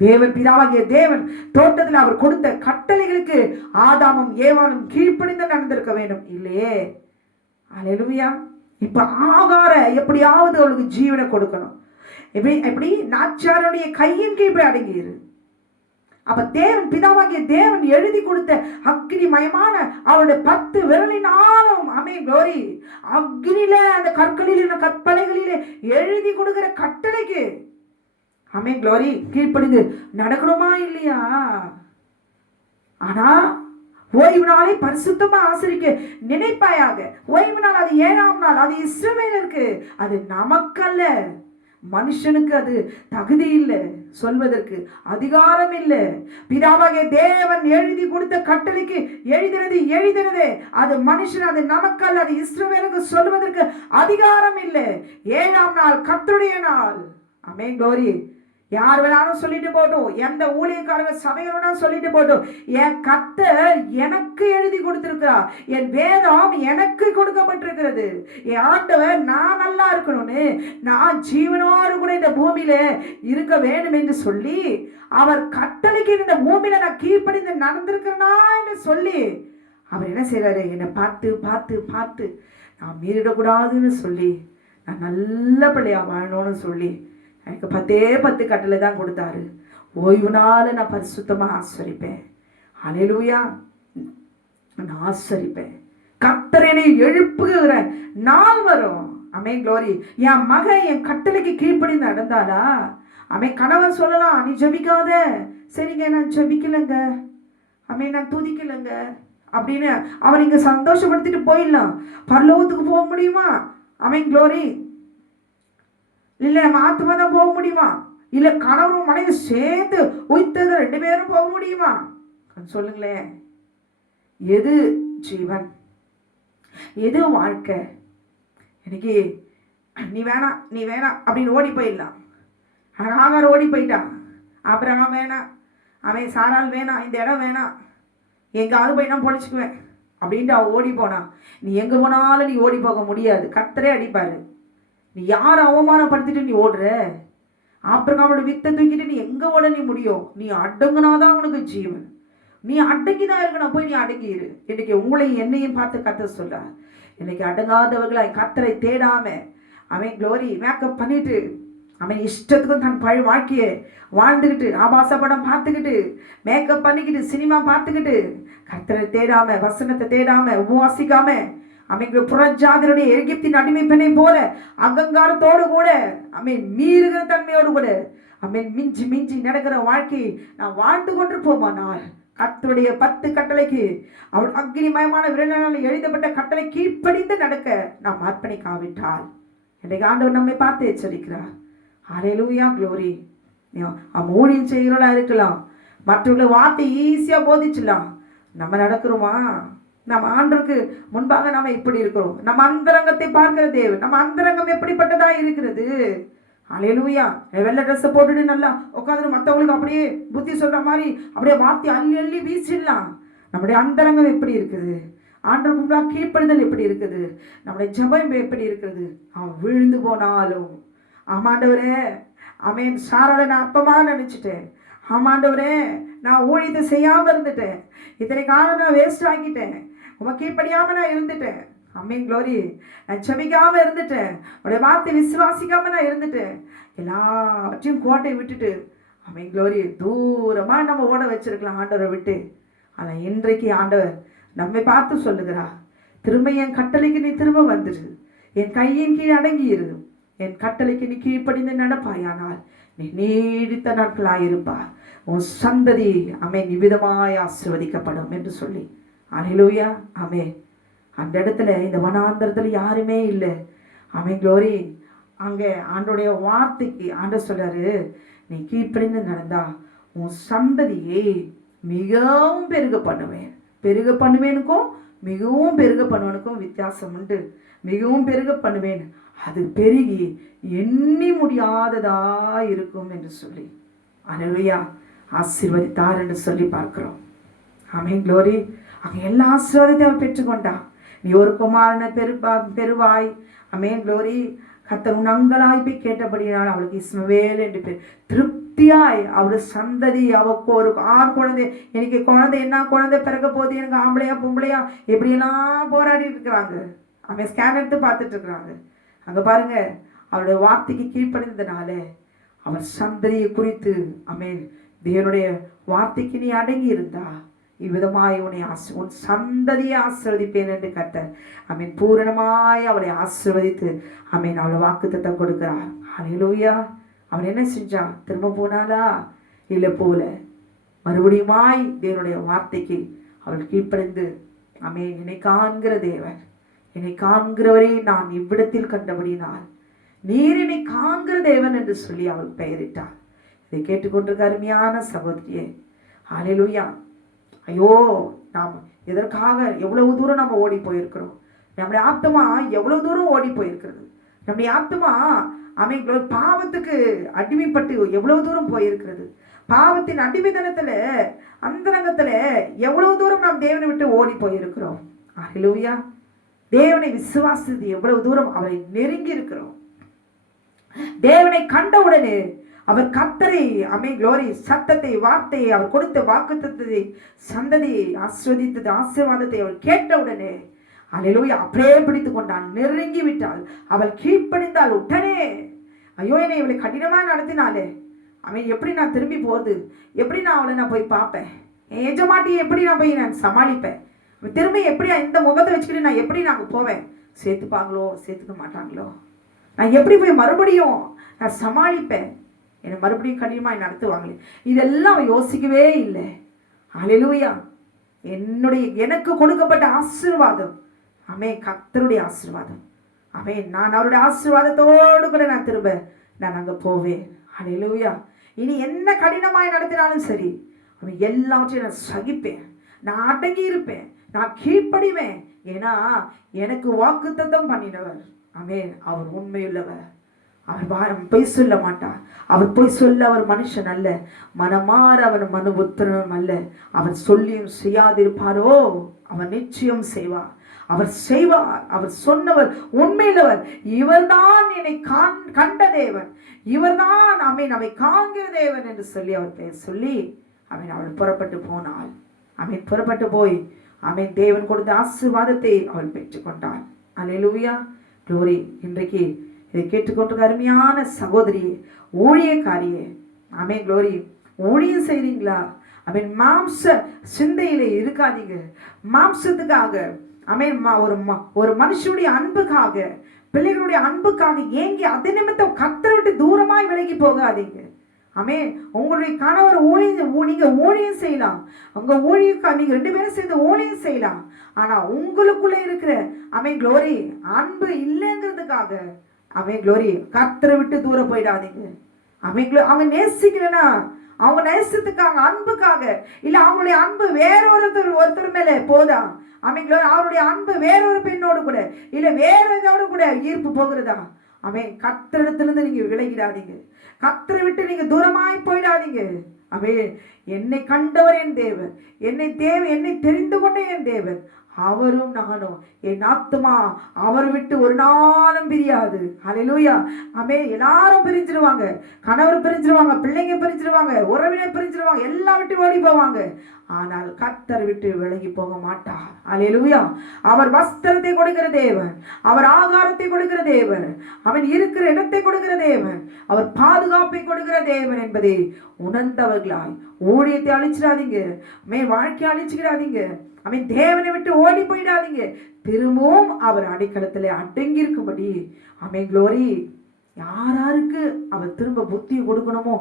தேவன் பிதாவாகிய தேவன் தோட்டத்தில் அவர் கொடுத்த கட்டளைகளுக்கு ஆதாமும் ஏவாளும் கீழ்ப்படிந்து நடந்திருக்க வேண்டும், இல்லையே? அல்லேலூயா. இப்ப ஆகார எப்படியாவது அவளுக்கு ஜீவனை கொடுக்கணும். எப்படி? நாச்சாருடைய கையின் கீழ் போய் அடங்கியிரு. அப்ப தேவன் பிதாவாகிய தேவன் எழுதி கொடுத்த அக்னிமயமான அவருடைய 10 விரலினாலும் குளோரி அக்னியில அந்த கற்களில கற்பனைகளிலே எழுதி கொடுக்கிற கட்டளைக்கு குளோரி கீழ்ப்படிந்து நடக்கணுமா இல்லையா? ஆனா ஓய்வு நாளை பரிசுத்தமா ஆசரிக்க நினைப்பாயாக. ஓய்வு நாள் அது 7ஆம் நாள், அது இஸ்ரவேலருக்கு, அது நமக்கல்ல. மனுஷனுக்கு அது தகுதி இல்லை, சொல்வதற்கு அதிகாரம் இல்லை. பிதாவாகிய தேவன் எழுதி கொடுத்த கட்டளைக்கு எழுதினது அது மனுஷன், அது நமக்கல்ல, அது இஸ்ரவேலுக்கு சொல்வதற்கு அதிகாரம் இல்லை. 7ஆம் நாள் கர்த்தருடைய நாள். குளோரி. யார் வேணாலும் சொல்லிட்டு போட்டோம், எந்த ஊழியக்காரங்க சபைகள் வேணாலும் சொல்லிட்டு போட்டோம், என் கர்த்தர் எனக்கு எழுதி கொடுத்திருக்கிறார், என் வேதம் எனக்கு கொடுக்கப்பட்டிருக்கிறது. என் ஆண்டவர் நான் நல்லா இருக்கணும்னு, நான் ஜீவனோடு கூட இந்த பூமியில இருக்க வேண்டும் என்று சொல்லி அவர் கட்டளைக்கு இந்த பூமியில நான் கீழ்ப்படிந்து நடந்திருக்கிறேனா என்று சொல்லி அவர் என்ன செய்யறாரு? என்னை பார்த்து பார்த்து பார்த்து நான் மீறிடக்கூடாதுன்னு சொல்லி, நான் நல்ல பிள்ளையா வாழணும்னு சொல்லி எனக்கு 10 கட்டளை தான் கொடுத்தாரு. ஓய்வு நாள் நான் பரிசுத்தமா ஆசரிப்பேன். அல்லேலூயா. நான் ஆசரிப்பேன். கர்த்தர் என்னை எழுப்புகிற நாள் வரும். குளோரி. என் மகன் என் கட்டளைக்கு கீழ்ப்படி நடந்தாளா? கணவன் சொல்லலாம், நீ ஜெபிக்காத. சரிங்க, நான் ஜெபிக்கலங்க, நான் துதிக்கலங்க அப்படின்னு அவன் இங்க சந்தோஷப்படுத்திட்டு போயிடலாம். பரலோகத்துக்கு போக முடியுமா? குளோரி. இல்ல நம்ம ஆத்மா தான் போக முடியுமா? இல்ல கணவரும் மனைவி சேர்ந்து உயிர்த்தது 2 பேரும் போக முடியுமா? சொல்லுங்களேன். எது ஜீவன்? எது வாழ்க்கை? இன்னைக்கு நீ வேணாம் அப்படின்னு ஓடி போயிடலாம். ஆகார் ஓடி போயிட்டான். அப்புறம் வேணாம், சாரால் வேணாம், இந்த இடம் வேணாம், எங்காவது போய் நான் பொழைச்சுக்குவேன் அப்படின்ட்டு அவன் ஓடி போனான். நீ எங்க போனாலும் நீ ஓடி போக முடியாது. கர்த்தரே அடிப்பாரு. நீ யாரை அவமானப்படுத்திட்டு நீ ஓடுற? ஆபிரகாமோட வித்தை தூக்கிட்டு நீ எங்க ஓட நீ முடியும்? நீ அடங்குனாதான் உனக்கு ஜீவன். நீ அடங்கிதான் இருக்கணும். போய் நீ அடங்கிரு. இன்னைக்கு உங்களையும் என்னையும் பார்த்து கர்த்தர் சொல்ற, இன்னைக்கு அடங்காதவர்களை கர்த்தரை தேடாம குளோரி மேக்கப் பண்ணிட்டு இஷ்டத்துக்கும் தன் வாழ்க்கையை வாழ்ந்துக்கிட்டு, ஆபாச படம் பார்த்துக்கிட்டு, மேக்கப் பண்ணிக்கிட்டு, சினிமா பார்த்துக்கிட்டு, கர்த்தரை தேடாம, வசனத்தை தேடாம, உபவாசிக்காம புறஜாதியுடைய எகிப்தின் அடிமை பெண்ணை போல அகங்காரத்தோடு கூட மீறுகிற தன்மையோடு கூட மிஞ்சி மிஞ்சி நடக்கிற வாழ்க்கை நான் வாழ்ந்து கொண்டு போமானால், கர்த்தருடைய 10 கட்டளைக்கு அவள் அக்னிமயமான விரலால் எழுதப்பட்ட கட்டளை கீழ்ப்படிந்து நடக்க நாம் அர்ப்பணிக்காவிட்டால், இன்றைக்கு ஆண்டவர் நம்மை பார்த்து எச்சரிக்கிறார். அல்லேலூயா. குளோரி. ஊழியம் செய்கிறவளா இருக்கலாம், மற்றவர்களை வார்த்தை ஈஸியா போதிச்சிடலாம். நம்ம நடக்கிறோமா? நம்ம ஆண்டவருக்கு முன்பாக நாம இப்படி இருக்கிறோம். நம்ம அந்தரங்கத்தை பார்க்கிற தேவன். நம்ம அந்தரங்கம் எப்படிப்பட்டதா இருக்கிறது? அல்லேலூயா. வெள்ளை ட்ரெஸ்ஸை போட்டுட்டு நல்லா உட்காந்து மற்றவங்களுக்கு அப்படியே புத்தி சொல்ற மாதிரி அப்படியே வார்த்தை அள்ளி அள்ளி வீசிடலாம். நம்முடைய அந்தரங்கம் எப்படி இருக்குது? ஆண்டவருக்கு முன்னாடி கீழ்ப்படிதல் எப்படி இருக்குது? நம்முடைய ஜெபம் எப்படி இருக்குது? அவன் விழுந்து போனாலும் ஆமாண்டவரே, அவன் சாரோட நான் அப்பமா நினைச்சிட்டேன். ஆமாண்டவரே, நான் ஊழியத்தை செய்யாம இருந்துட்டேன். இத்தனை காலம் நான் வேஸ்ட் ஆக்கிட்டேன். உங்க கீழ்ப்படியாம நான் இருந்துட்டேன். அமேன் க்ளோரி. நான் செபிக்காம இருந்துட்டேன். உடைய வார்த்தை விசுவாசிக்காம நான் இருந்துட்டேன். எல்லாத்தையும் கோட்டை விட்டுட்டு அமேன் க்ளோரி தூரமா நம்ம ஓட வச்சிருக்கலாம் ஆண்டவரை விட்டு. ஆனால் இன்றைக்கு ஆண்டவர் நம்மை பார்த்து சொல்லுகிறார், திரும்ப என் கட்டளைக்கு நீ திரும்ப வந்துடு, என் கையின் கீழ் அடங்கி இரு, என் கட்டளைக்கு நீ கீழ்ப்படிந்து நடப்பாயானால் நீ நீடித்த நாட்களாயிருப்பா, உன் சந்ததி அமேன் இவ்விதமாய் ஆசீர்வதிக்கப்படும் என்று சொல்லி. அல்லேலூயா. ஆமென். அந்த இடத்துல இந்த வனாந்தரத்துல யாருமே இல்லை. ஆமென் க்ளோரி. அங்கே ஆண்டோடைய வார்த்தைக்கு ஆண்டவர் சொல்றாரு, நீ கீழ்ப்படிந்து நடந்தா உன் சந்ததியை மிகவும் பெருக பண்ணுவேன். பெருக பண்ணுவேனுக்கும் மிகவும் பெருக பண்ணுவனுக்கும் வித்தியாசம் உண்டு. மிகவும் பெருக பண்ணுவேன், அது பெருகி எண்ணி முடியாததா இருக்கும் என்று சொல்லி அல்லேலூயா ஆசீர்வதித்தார் என்று சொல்லி பார்க்கிறோம். ஆமென் க்ளோரி. அங்கே எல்லா ஆசீர்வாதத்தையும் அவர் பெற்றுக்கொண்டா. நீ ஒரு குமாரனை பெறுவாய். ஆமென் க்ளோரி. கர்த்தர் உன் அங்கலாய்ப்பை கேட்டபடியால் அவளுக்கு இஸ்மவேல் என்று பேர். திருப்தியாய் அவருடைய சந்ததி, அவக்கு ஒரு ஆண் குழந்தை, எனக்கு குழந்தை என்ன குழந்தை பிறக்க போகுது, எனக்கு ஆம்பளையா பொம்பளையா எப்படியெல்லாம் போராடி இருக்கிறாங்க. அவன் ஸ்கேன் எடுத்து பார்த்துட்டு இருக்கிறாங்க. அங்கே பாருங்க, அவருடைய வார்த்தைக்கு கீழ்ப்படிந்ததுனால அவர் சந்ததியை குறித்து ஆமென் தேவனுடைய வார்த்தைக்கு நீ அடங்கி இருந்தா இவ்விதமாய் உன்னை உன் சந்ததியை ஆசீர்வதிப்பேன் என்று கர்த்தர் ஆமென் பூரணமாய் அவளை ஆசீர்வதித்து ஆமென் அவளை வாக்குத்தத்தம் கொடுக்கிறார். அல்லேலூயா. அவன் என்ன செஞ்சான்? திரும்ப போனாலா? இல்லை போல. மறுபடியுமாய் தேவனுடைய வார்த்தைக்கு அவள் கீழ்ப்படிந்து ஆமென் என்னை காண்கிற தேவன், என்னை காண்கிறவரே நான் இவ்விடத்தில் கண்டபடினால் நீர் என்னை காண்கிற தேவன் என்று சொல்லி அவள் பெயரிட்டாள். இதை கேட்டுக்கொண்டிருக்க அருமையான சகோதரியே, அல்லேலூயா. ஐயோ, நாம் எதற்காக எவ்வளவு தூரம் நம்ம ஓடி போயிருக்கிறோம். நம்முடைய ஆத்மா எவ்வளவு தூரம் ஓடி போயிருக்கிறது. நம்முடைய ஆத்மா ஆமென் பாவத்துக்கு அடிமைப்பட்டு எவ்வளவு தூரம் போயிருக்கிறது. பாவத்தின் அடிமைத்தனத்துல அந்தரங்கத்துல எவ்வளவு தூரம் நாம் தேவனை விட்டு ஓடி போயிருக்கிறோம். அல்லேலூயா. தேவனை விசுவாசித்து எவ்வளவு தூரம் அவரை நெருங்கி இருக்கிறோம். தேவனை கண்டவுடனே அவர் கர்த்தரை ஆமென் க்ளோரி சத்தத்தை வார்த்தையை அவர் கொடுத்த வாக்குத்தத்தத்தை சந்ததியை ஆசீர்வதித்தது ஆசீர்வாதத்தை அவள் கேட்டவுடனே அல்லேலூயா அப்படியே பிடித்து கொண்டாள், நெருங்கி விட்டாள். அவள் கீழ்ப்படிந்தாள் உடனே. ஐயோ, என்னை இவளை கடினமாக நடத்தினாலே அவன் எப்படி நான் திரும்பி போகுது, எப்படி நான் அவளை நான் போய் பார்ப்பேன், என் எஜமாட்டியை எப்படி நான் போய் நான் சமாளிப்பேன், திரும்ப எப்படி இந்த முகத்தை வச்சுக்கிட்டு நான் எப்படி நாங்கள் போவேன், சேர்த்துப்பாங்களோ சேர்த்துக்க மாட்டாங்களோ, நான் எப்படி போய் மறுபடியும் நான் சமாளிப்பேன், என்னை மறுபடியும் கடினமாக நடத்துவாங்களே, இதெல்லாம் அவன் யோசிக்கவே இல்லை. அல்லேலூயா. எனக்கு கொடுக்கப்பட்ட ஆசீர்வாதம் ஆமென் கர்த்தருடைய ஆசீர்வாதம். ஆமென். நான் அவருடைய ஆசீர்வாதத்தோடு கூட நான் திரும்ப நான் அங்கே போவேன். அல்லேலூயா. இனி என்ன கடினமாய் நடத்தினாலும் சரி அவன் எல்லாவற்றையும் நான் சகிப்பேன், நான் அடங்கி இருப்பேன், நான் கீழ்ப்படிவேன். ஏன்னா எனக்கு வாக்குத்தத்தம் பண்ணினவர் ஆமென் அவர் உண்மையுள்ளவர். அவர் பொய் சொல்ல மாட்டார். அவர் பொய் சொல்ல அவர் மனுஷன் அல்ல, மனமாற அவன் மனுபுத்திரனும் அல்ல. அவர் சொல்லியும் செய்யாதிருப்பாரோ, அவர் நிச்சயம் செய்வார், அவர் செய்வார். அவர் சொன்னவர் உண்மையிலவர். இவர்தான் என்னை கண்ட தேவன், இவர்தான் நம்மை காண்கிற தேவன் என்று சொல்லி அவர் பெயர் சொல்லி அவள் புறப்பட்டு போனாள். புறப்பட்டு போய் தேவன் கொடுத்த ஆசீர்வாதத்தை அவள் பெற்றுக்கொண்டாள். அல்லேலூயா. க்ளோரி. இன்றைக்கு இதை கேட்டுக்கொண்டு அருமையான சகோதரியே, ஊழியக்காரியே, க்ளோரி, ஊழியம் செய்றீங்களா? மாம்ச சிந்தையிலே இருக்காதீங்க. மாம்சத்துக்காக ஒரு மனுஷனுடைய அன்புக்காக, பிள்ளைகளுடைய அன்புக்காக ஏங்கி அதை நிமித்தம் கர்த்தரை விட்டு தூரமாய் விலகி போகாதீங்க. உங்களுடைய கணவர் நீங்க ஊழியம் செய்யலாம், உங்க நீங்க 2 பேரும் சேர்ந்து ஊழியம் செய்யலாம். ஆனா உங்களுக்குள்ள இருக்கிற க்ளோரி அன்பு இல்லைங்கிறதுக்காக க்ளோரி கர்த்தரை விட்டு தூரம் போயிடாதீங்க. அவங்க நேசிக்கலனா அவங்க நேசத்துக்காக அன்புக்காக இல்ல, அவங்களுடைய அன்பு வேற ஒருத்தர் மேல போதா, அவருடைய அன்பு வேறொரு பெண்ணோடு கூட இல்ல வேற இதோடு கூட ஈர்ப்பு போகிறதா, அவன் கர்த்தரிடத்திலிருந்து நீங்க விலகிடாதீங்க. கர்த்தரை விட்டு நீங்க தூரமாய் போயிடாதீங்க. அவே என்னை கண்டவர் என் தேவன், என்னை தெரிந்து கொண்ட என் தேவன், அவரும் நானும், என் ஆத்துமா அவர் விட்டு ஒரு நாளும் பிரியாது. ஹல்லேலூயா. ஆமே. எல்லாரும் பிரிஞ்சிருவாங்க, கணவர் பிரிஞ்சிருவாங்க, பிள்ளைங்க பிரிஞ்சிருவாங்க, உறவினர் பிரிஞ்சிருவாங்க, எல்லாம் விட்டு ஓடி போவாங்க. ஆனால் கர்த்தர் விட்டு விலகி போக மாட்டார். ஹல்லேலூயா. அவர் வஸ்திரத்தை கொடுக்கிற தேவன், அவர் ஆகாரத்தை கொடுக்கிற தேவன், அவன் இருக்கிற இடத்தை கொடுக்கிற தேவன், அவர் பாதுகாப்பை கொடுக்கிற தேவன் என்பதை உணர்ந்தவர்களாய் ஊழியத்தை அழிச்சிடாதீங்க, வாழ்க்கையை அழிச்சுக்கிறாதீங்க. அவன் தேவனை விட்டு ஓடி போயிடாதீங்க. திரும்பவும் அவர் அடைக்கலத்தில் அடங்கி இருக்கும்படி அவன் க்ளோரி யாராருக்கு அவர் திரும்ப புத்தியை கொடுக்கணுமோ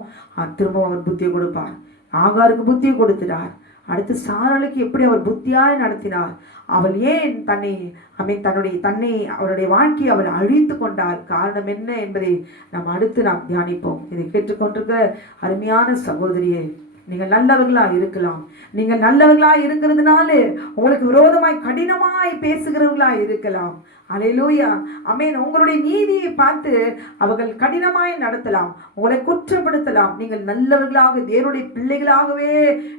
திரும்ப அவர் புத்தியை கொடுப்பார். ஆகாருக்கு புத்தியை கொடுத்துட்டார். அடுத்து சாராளுக்கு எப்படி அவர் புத்தியாய் நடத்தினார். அவள் ஏன் தன்னை அவருடைய வாழ்க்கையை அவள் அழித்து கொண்டாள், காரணம் என்ன என்பதை நாம் தியானிப்போம். இதை கேட்டுக்கொண்டிருக்கிற அருமையான சகோதரியே, நீங்கள் நல்லவர்களா இருக்கலாம். நீங்கள் நல்லவர்களா இருக்கிறதுனால உங்களுக்கு விரோதமாய் கடினமாய் பேசுகிறவர்களா இருக்கலாம். அல்லேலூயா. ஆமென். உங்களுடைய நீதியை பார்த்து அவர்கள் கடினமாய் நடத்தலாம், உங்களை குற்றப்படுத்தலாம். நீங்கள் நல்லவர்களாக தேவனுடைய பிள்ளைகளாகவே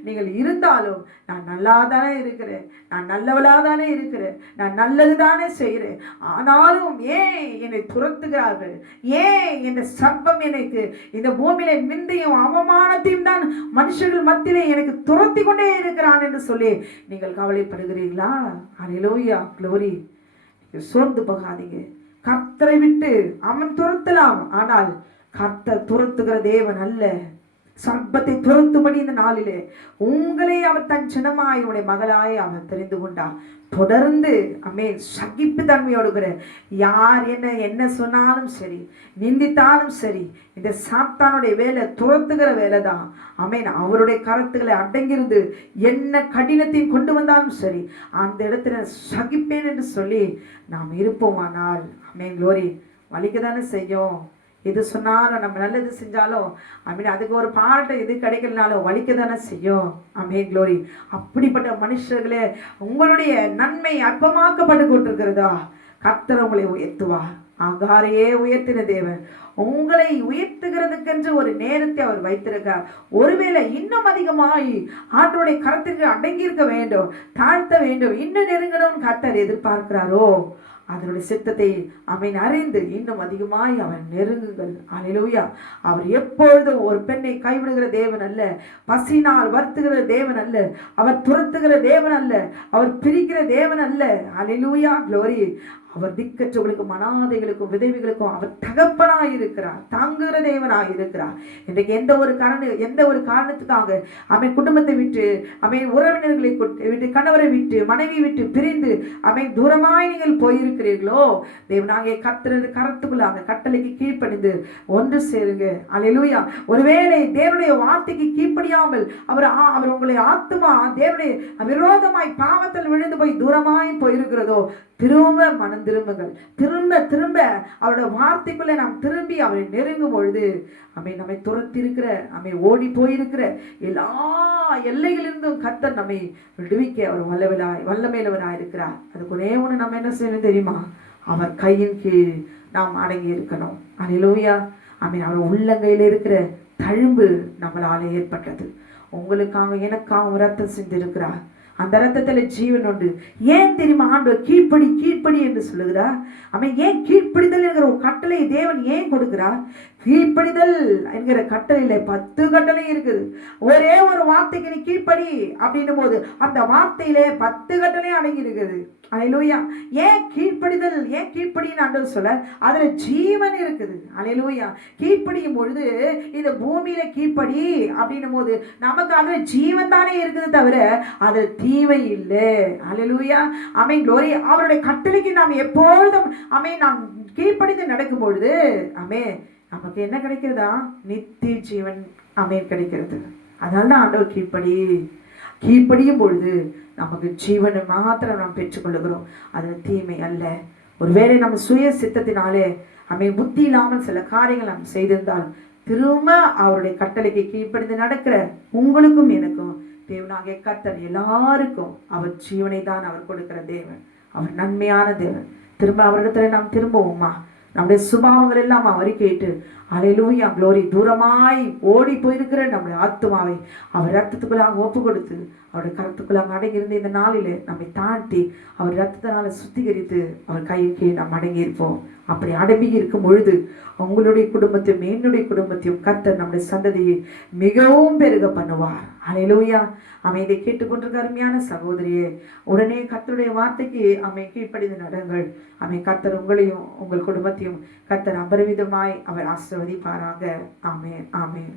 நீங்கள் இருந்தாலும், நான் நல்லா தானே இருக்கிறேன், நான் நல்லவளா தானே இருக்கிறேன், நான் நல்லது தானே செய்கிறேன், ஆனாலும் ஏன் என்னை துரத்துகிறார்கள், ஏன் இந்த சர்ப்பம் எனக்கு இந்த பூமியில நிந்தையும் அவமானத்தையும் தான் மனுஷர்கள் மத்தியிலே எனக்கு துரத்தி கொண்டே இருக்கிறான் என்று சொல்லி நீங்கள் கவலைப்படுகிறீர்களா? அல்லேலூயா. க்ளோரி. சோர்ந்து போகாதீங்க. கர்த்தரை விட்டு அவன் துரத்தலாம், ஆனால் கர்த்தர் துரத்துகிற தேவன் அல்ல. சர்ப்பத்தை துரத்தும்படி இந்த நாளிலே உங்களை அவர் தன் சின்னமாய் உடைய மகளாய் அவர் தெரிந்து கொண்டார். தொடர்ந்து சகிப்பு தன்மையோடு யார் என்ன சொன்னாலும் சரி, நிந்தித்தாலும் சரி, இந்த சாத்தானுடைய வேலை துரத்துகிற வேலை தான். அவருடைய கருத்துக்களை அடங்கிருந்து என்ன கடினத்தையும் கொண்டு வந்தாலும் சரி, அந்த இடத்துல சகிப்பேன் என்று சொல்லி நாம் இருப்போமானால் க்ளோரி வலிக்க தானே செய்யும். எது சொன்னாலும் நம்ம நல்லது செஞ்சாலும் அதுக்கு ஒரு பாராட்டு எது கிடைக்கலனாலும் வலிக்க தானே செய்யும். க்ளோரி. அப்படிப்பட்ட மனுஷர்களே, உங்களுடைய நன்மை அற்பமாக்கப்பட்டு கொண்டிருக்கிறதா? கர்த்தர் உங்களை உயர்த்துவார். ஆகாரையே உயர்த்தின தேவன் உங்களை உயர்த்துகிறதுக்கென்று ஒரு நேரத்தை அவர் வைத்திருக்கார். ஒருவேளை இன்னும் அதிகமாய் ஆண்டவருடைய கரத்திற்கு அடங்கி இருக்க வேண்டும், தாழ்த்த வேண்டும், இன்னும் நெருங்கணும்னு கர்த்தர் எதிர்பார்க்கிறாரோ அதனுடைய சித்தத்தை அறிந்து இன்னும் அதிகமாய் அவன் நெருங்குங்கள். அல்லேலூயா. அவர் எப்பொழுதும் ஒரு பெண்ணை கைவிடுகிற தேவன் அல்ல, பசினால் வருத்துகிற தேவன் அல்ல, அவர் துரத்துகிற தேவன் அல்ல, அவர் பிரிக்கிற தேவன் அல்ல. அல்லேலூயா. க்ளோரி. அவர் திக்கற்றவர்களுக்கும் அனாதைகளுக்கும் விதவைகளுக்கும் அவர் தகப்பனாய் இருக்கிறார், தாங்குகிற தேவனாய் இருக்கிறார். இன்றைக்கு எந்த ஒரு காரணத்துக்காக குடும்பத்தை விட்டு உறவினர்களை விட்டு கணவரை விட்டு மனைவி விட்டு பிரிந்து தூரமாய் நீங்கள் போயிருக்கிறீர்களோ, தேவனாகிய கர்த்தரது கரத்துக்குள்ள அந்த கட்டளைக்கு கீழ்ப்படிந்து ஒன்று சேருங்க. அல்லேலூயா. ஒருவேளை தேவனுடைய வார்த்தைக்கு கீழ்ப்படியாமல் அவர் உங்களை ஆத்துமா தேவனுடைய விரோதமாய் பாவத்தில் விழுந்து போய் தூரமாய் போயிருக்கிறதோ, திரும்ப மனம் திரும்புங்கள். திரும்ப அவருடைய வார்த்தைக்குள்ள நாம் திரும்பி அவரை நெருங்கும் பொழுது நம்மை துரத்தி இருக்கிற ஓடி போயிருக்கிற எல்லா எல்லைகளிலிருந்தும் கர்த்தர் நம்மை விடுவிக்க அவர் வல்லமையிலவராய் இருக்கிறார். அதுக்கு ஒரே ஒன்று நம்ம என்ன செய்யணும் தெரியுமா? அவர் கையின் கீழ் நாம் அடங்கி இருக்கணும். அல்லேலூயா. அவர் உள்ளங்கையில் இருக்கிற தழும்பு நம்மளால ஏற்பட்டது. உங்களுக்காக எனக்காக ரத்தம் சிந்திருக்கிறார். அந்த ரத்தத்துல ஜீவன் உண்டு. ஏன் தெரியுமா ஆண்டவர் கீழ்ப்படி என்று சொல்லுகிறார்? ஏன் கீழ்ப்படிதல் என்கிற ஒரு கட்டளை தேவன் ஏன் கொடுக்கிறார்? கீழ்ப்படிதல் என்கிற கட்டளையில 10 கட்டளை இருக்குது. ஒரே ஒரு வார்த்தைக்கு நீ கீழ்ப்படி அப்படின்னும் போது அந்த வார்த்தையிலே 10 கட்டளை அடங்கி இருக்குது. அல்லேலூயா. ஏன் கீழ்ப்படின்னு ஆண்டவர் சொல்ல? அதுல ஜீவன் இருக்குது. அல்லேலூயா. கீழ்ப்படியும் பொழுது இந்த பூமியில கீழ்ப்படி அப்படின்னும் போது நமக்கு அதுல ஜீவன் தானே இருக்குது, தவிர அது தீமை இல்லை. அல்லேலூயா. க்ளோரி. அவருடைய கட்டளைக்கு நாம் எப்பொழுதும் நாம் கீழ்ப்படிந்து நடக்கும் பொழுது நமக்கு என்ன கிடைக்கிறதா? நித்திய ஜீவன் கிடைக்கிறது. அதனால ஆண்டவர் கீழ்ப்படியும் பொழுது நமக்கு ஜீவனை மாத்திரம் நாம் பெற்றுக்கொள்ளுகிறோம். அது தீமை அல்ல. ஒருவேளை நம்ம சுய சித்தத்தினாலே புத்தி இல்லாமல் சில காரியங்கள் நாம் செய்திருந்தால் திரும்ப அவருடைய கட்டளைக்கு கீழ்ப்படிந்து நடக்கிற உங்களுக்கும் எனக்கும் தேவனாகிய கர்த்தர் எல்லாருக்கும் அவர் ஜீவனை தான் அவர் கொடுக்கிற தேவன். அவர் நன்மையான தேவன். திரும்ப அவரிடத்துல நாம் திரும்புவோமா? நம்முடைய சுபாவங்கள் எல்லாம் அறிக்கையிட்டு அல்லேலூயா க்ளோரி தூரமாய் ஓடி போயிருக்கிற நம்முடைய ஆத்துமாவை அவர் ரத்தத்துக்குள்ளாக ஒப்பு கொடுத்து அவருடைய கருத்துக்குள்ளாக அடங்கியிருந்த இந்த நாளிலே நம்மை தாண்டி அவர் ரத்தத்தினால சுத்திகரித்து அவர் கையின் கீழ் நாம் அடங்கியிருப்போம். அப்படி அடங்கி இருக்கும் பொழுது உங்களுடைய குடும்பத்தையும் என்னுடைய குடும்பத்தையும் கர்த்தர் நம்முடைய சந்ததியை மிகவும் பெருக பண்ணுவார். அல்லேலூயா. இதை கேட்டுக்கொண்டிருக்க அருமையான சகோதரியே, உடனே கர்த்தருடைய வார்த்தைக்கு கீழ்ப்படிந்து நடங்கள். கர்த்தர் உங்களையும் உங்கள் குடும்பத்தையும் கர்த்தர் அபரிமிதமாய் அவர் ஆசீர்வதிப்பாராக. ஆமென், ஆமென்.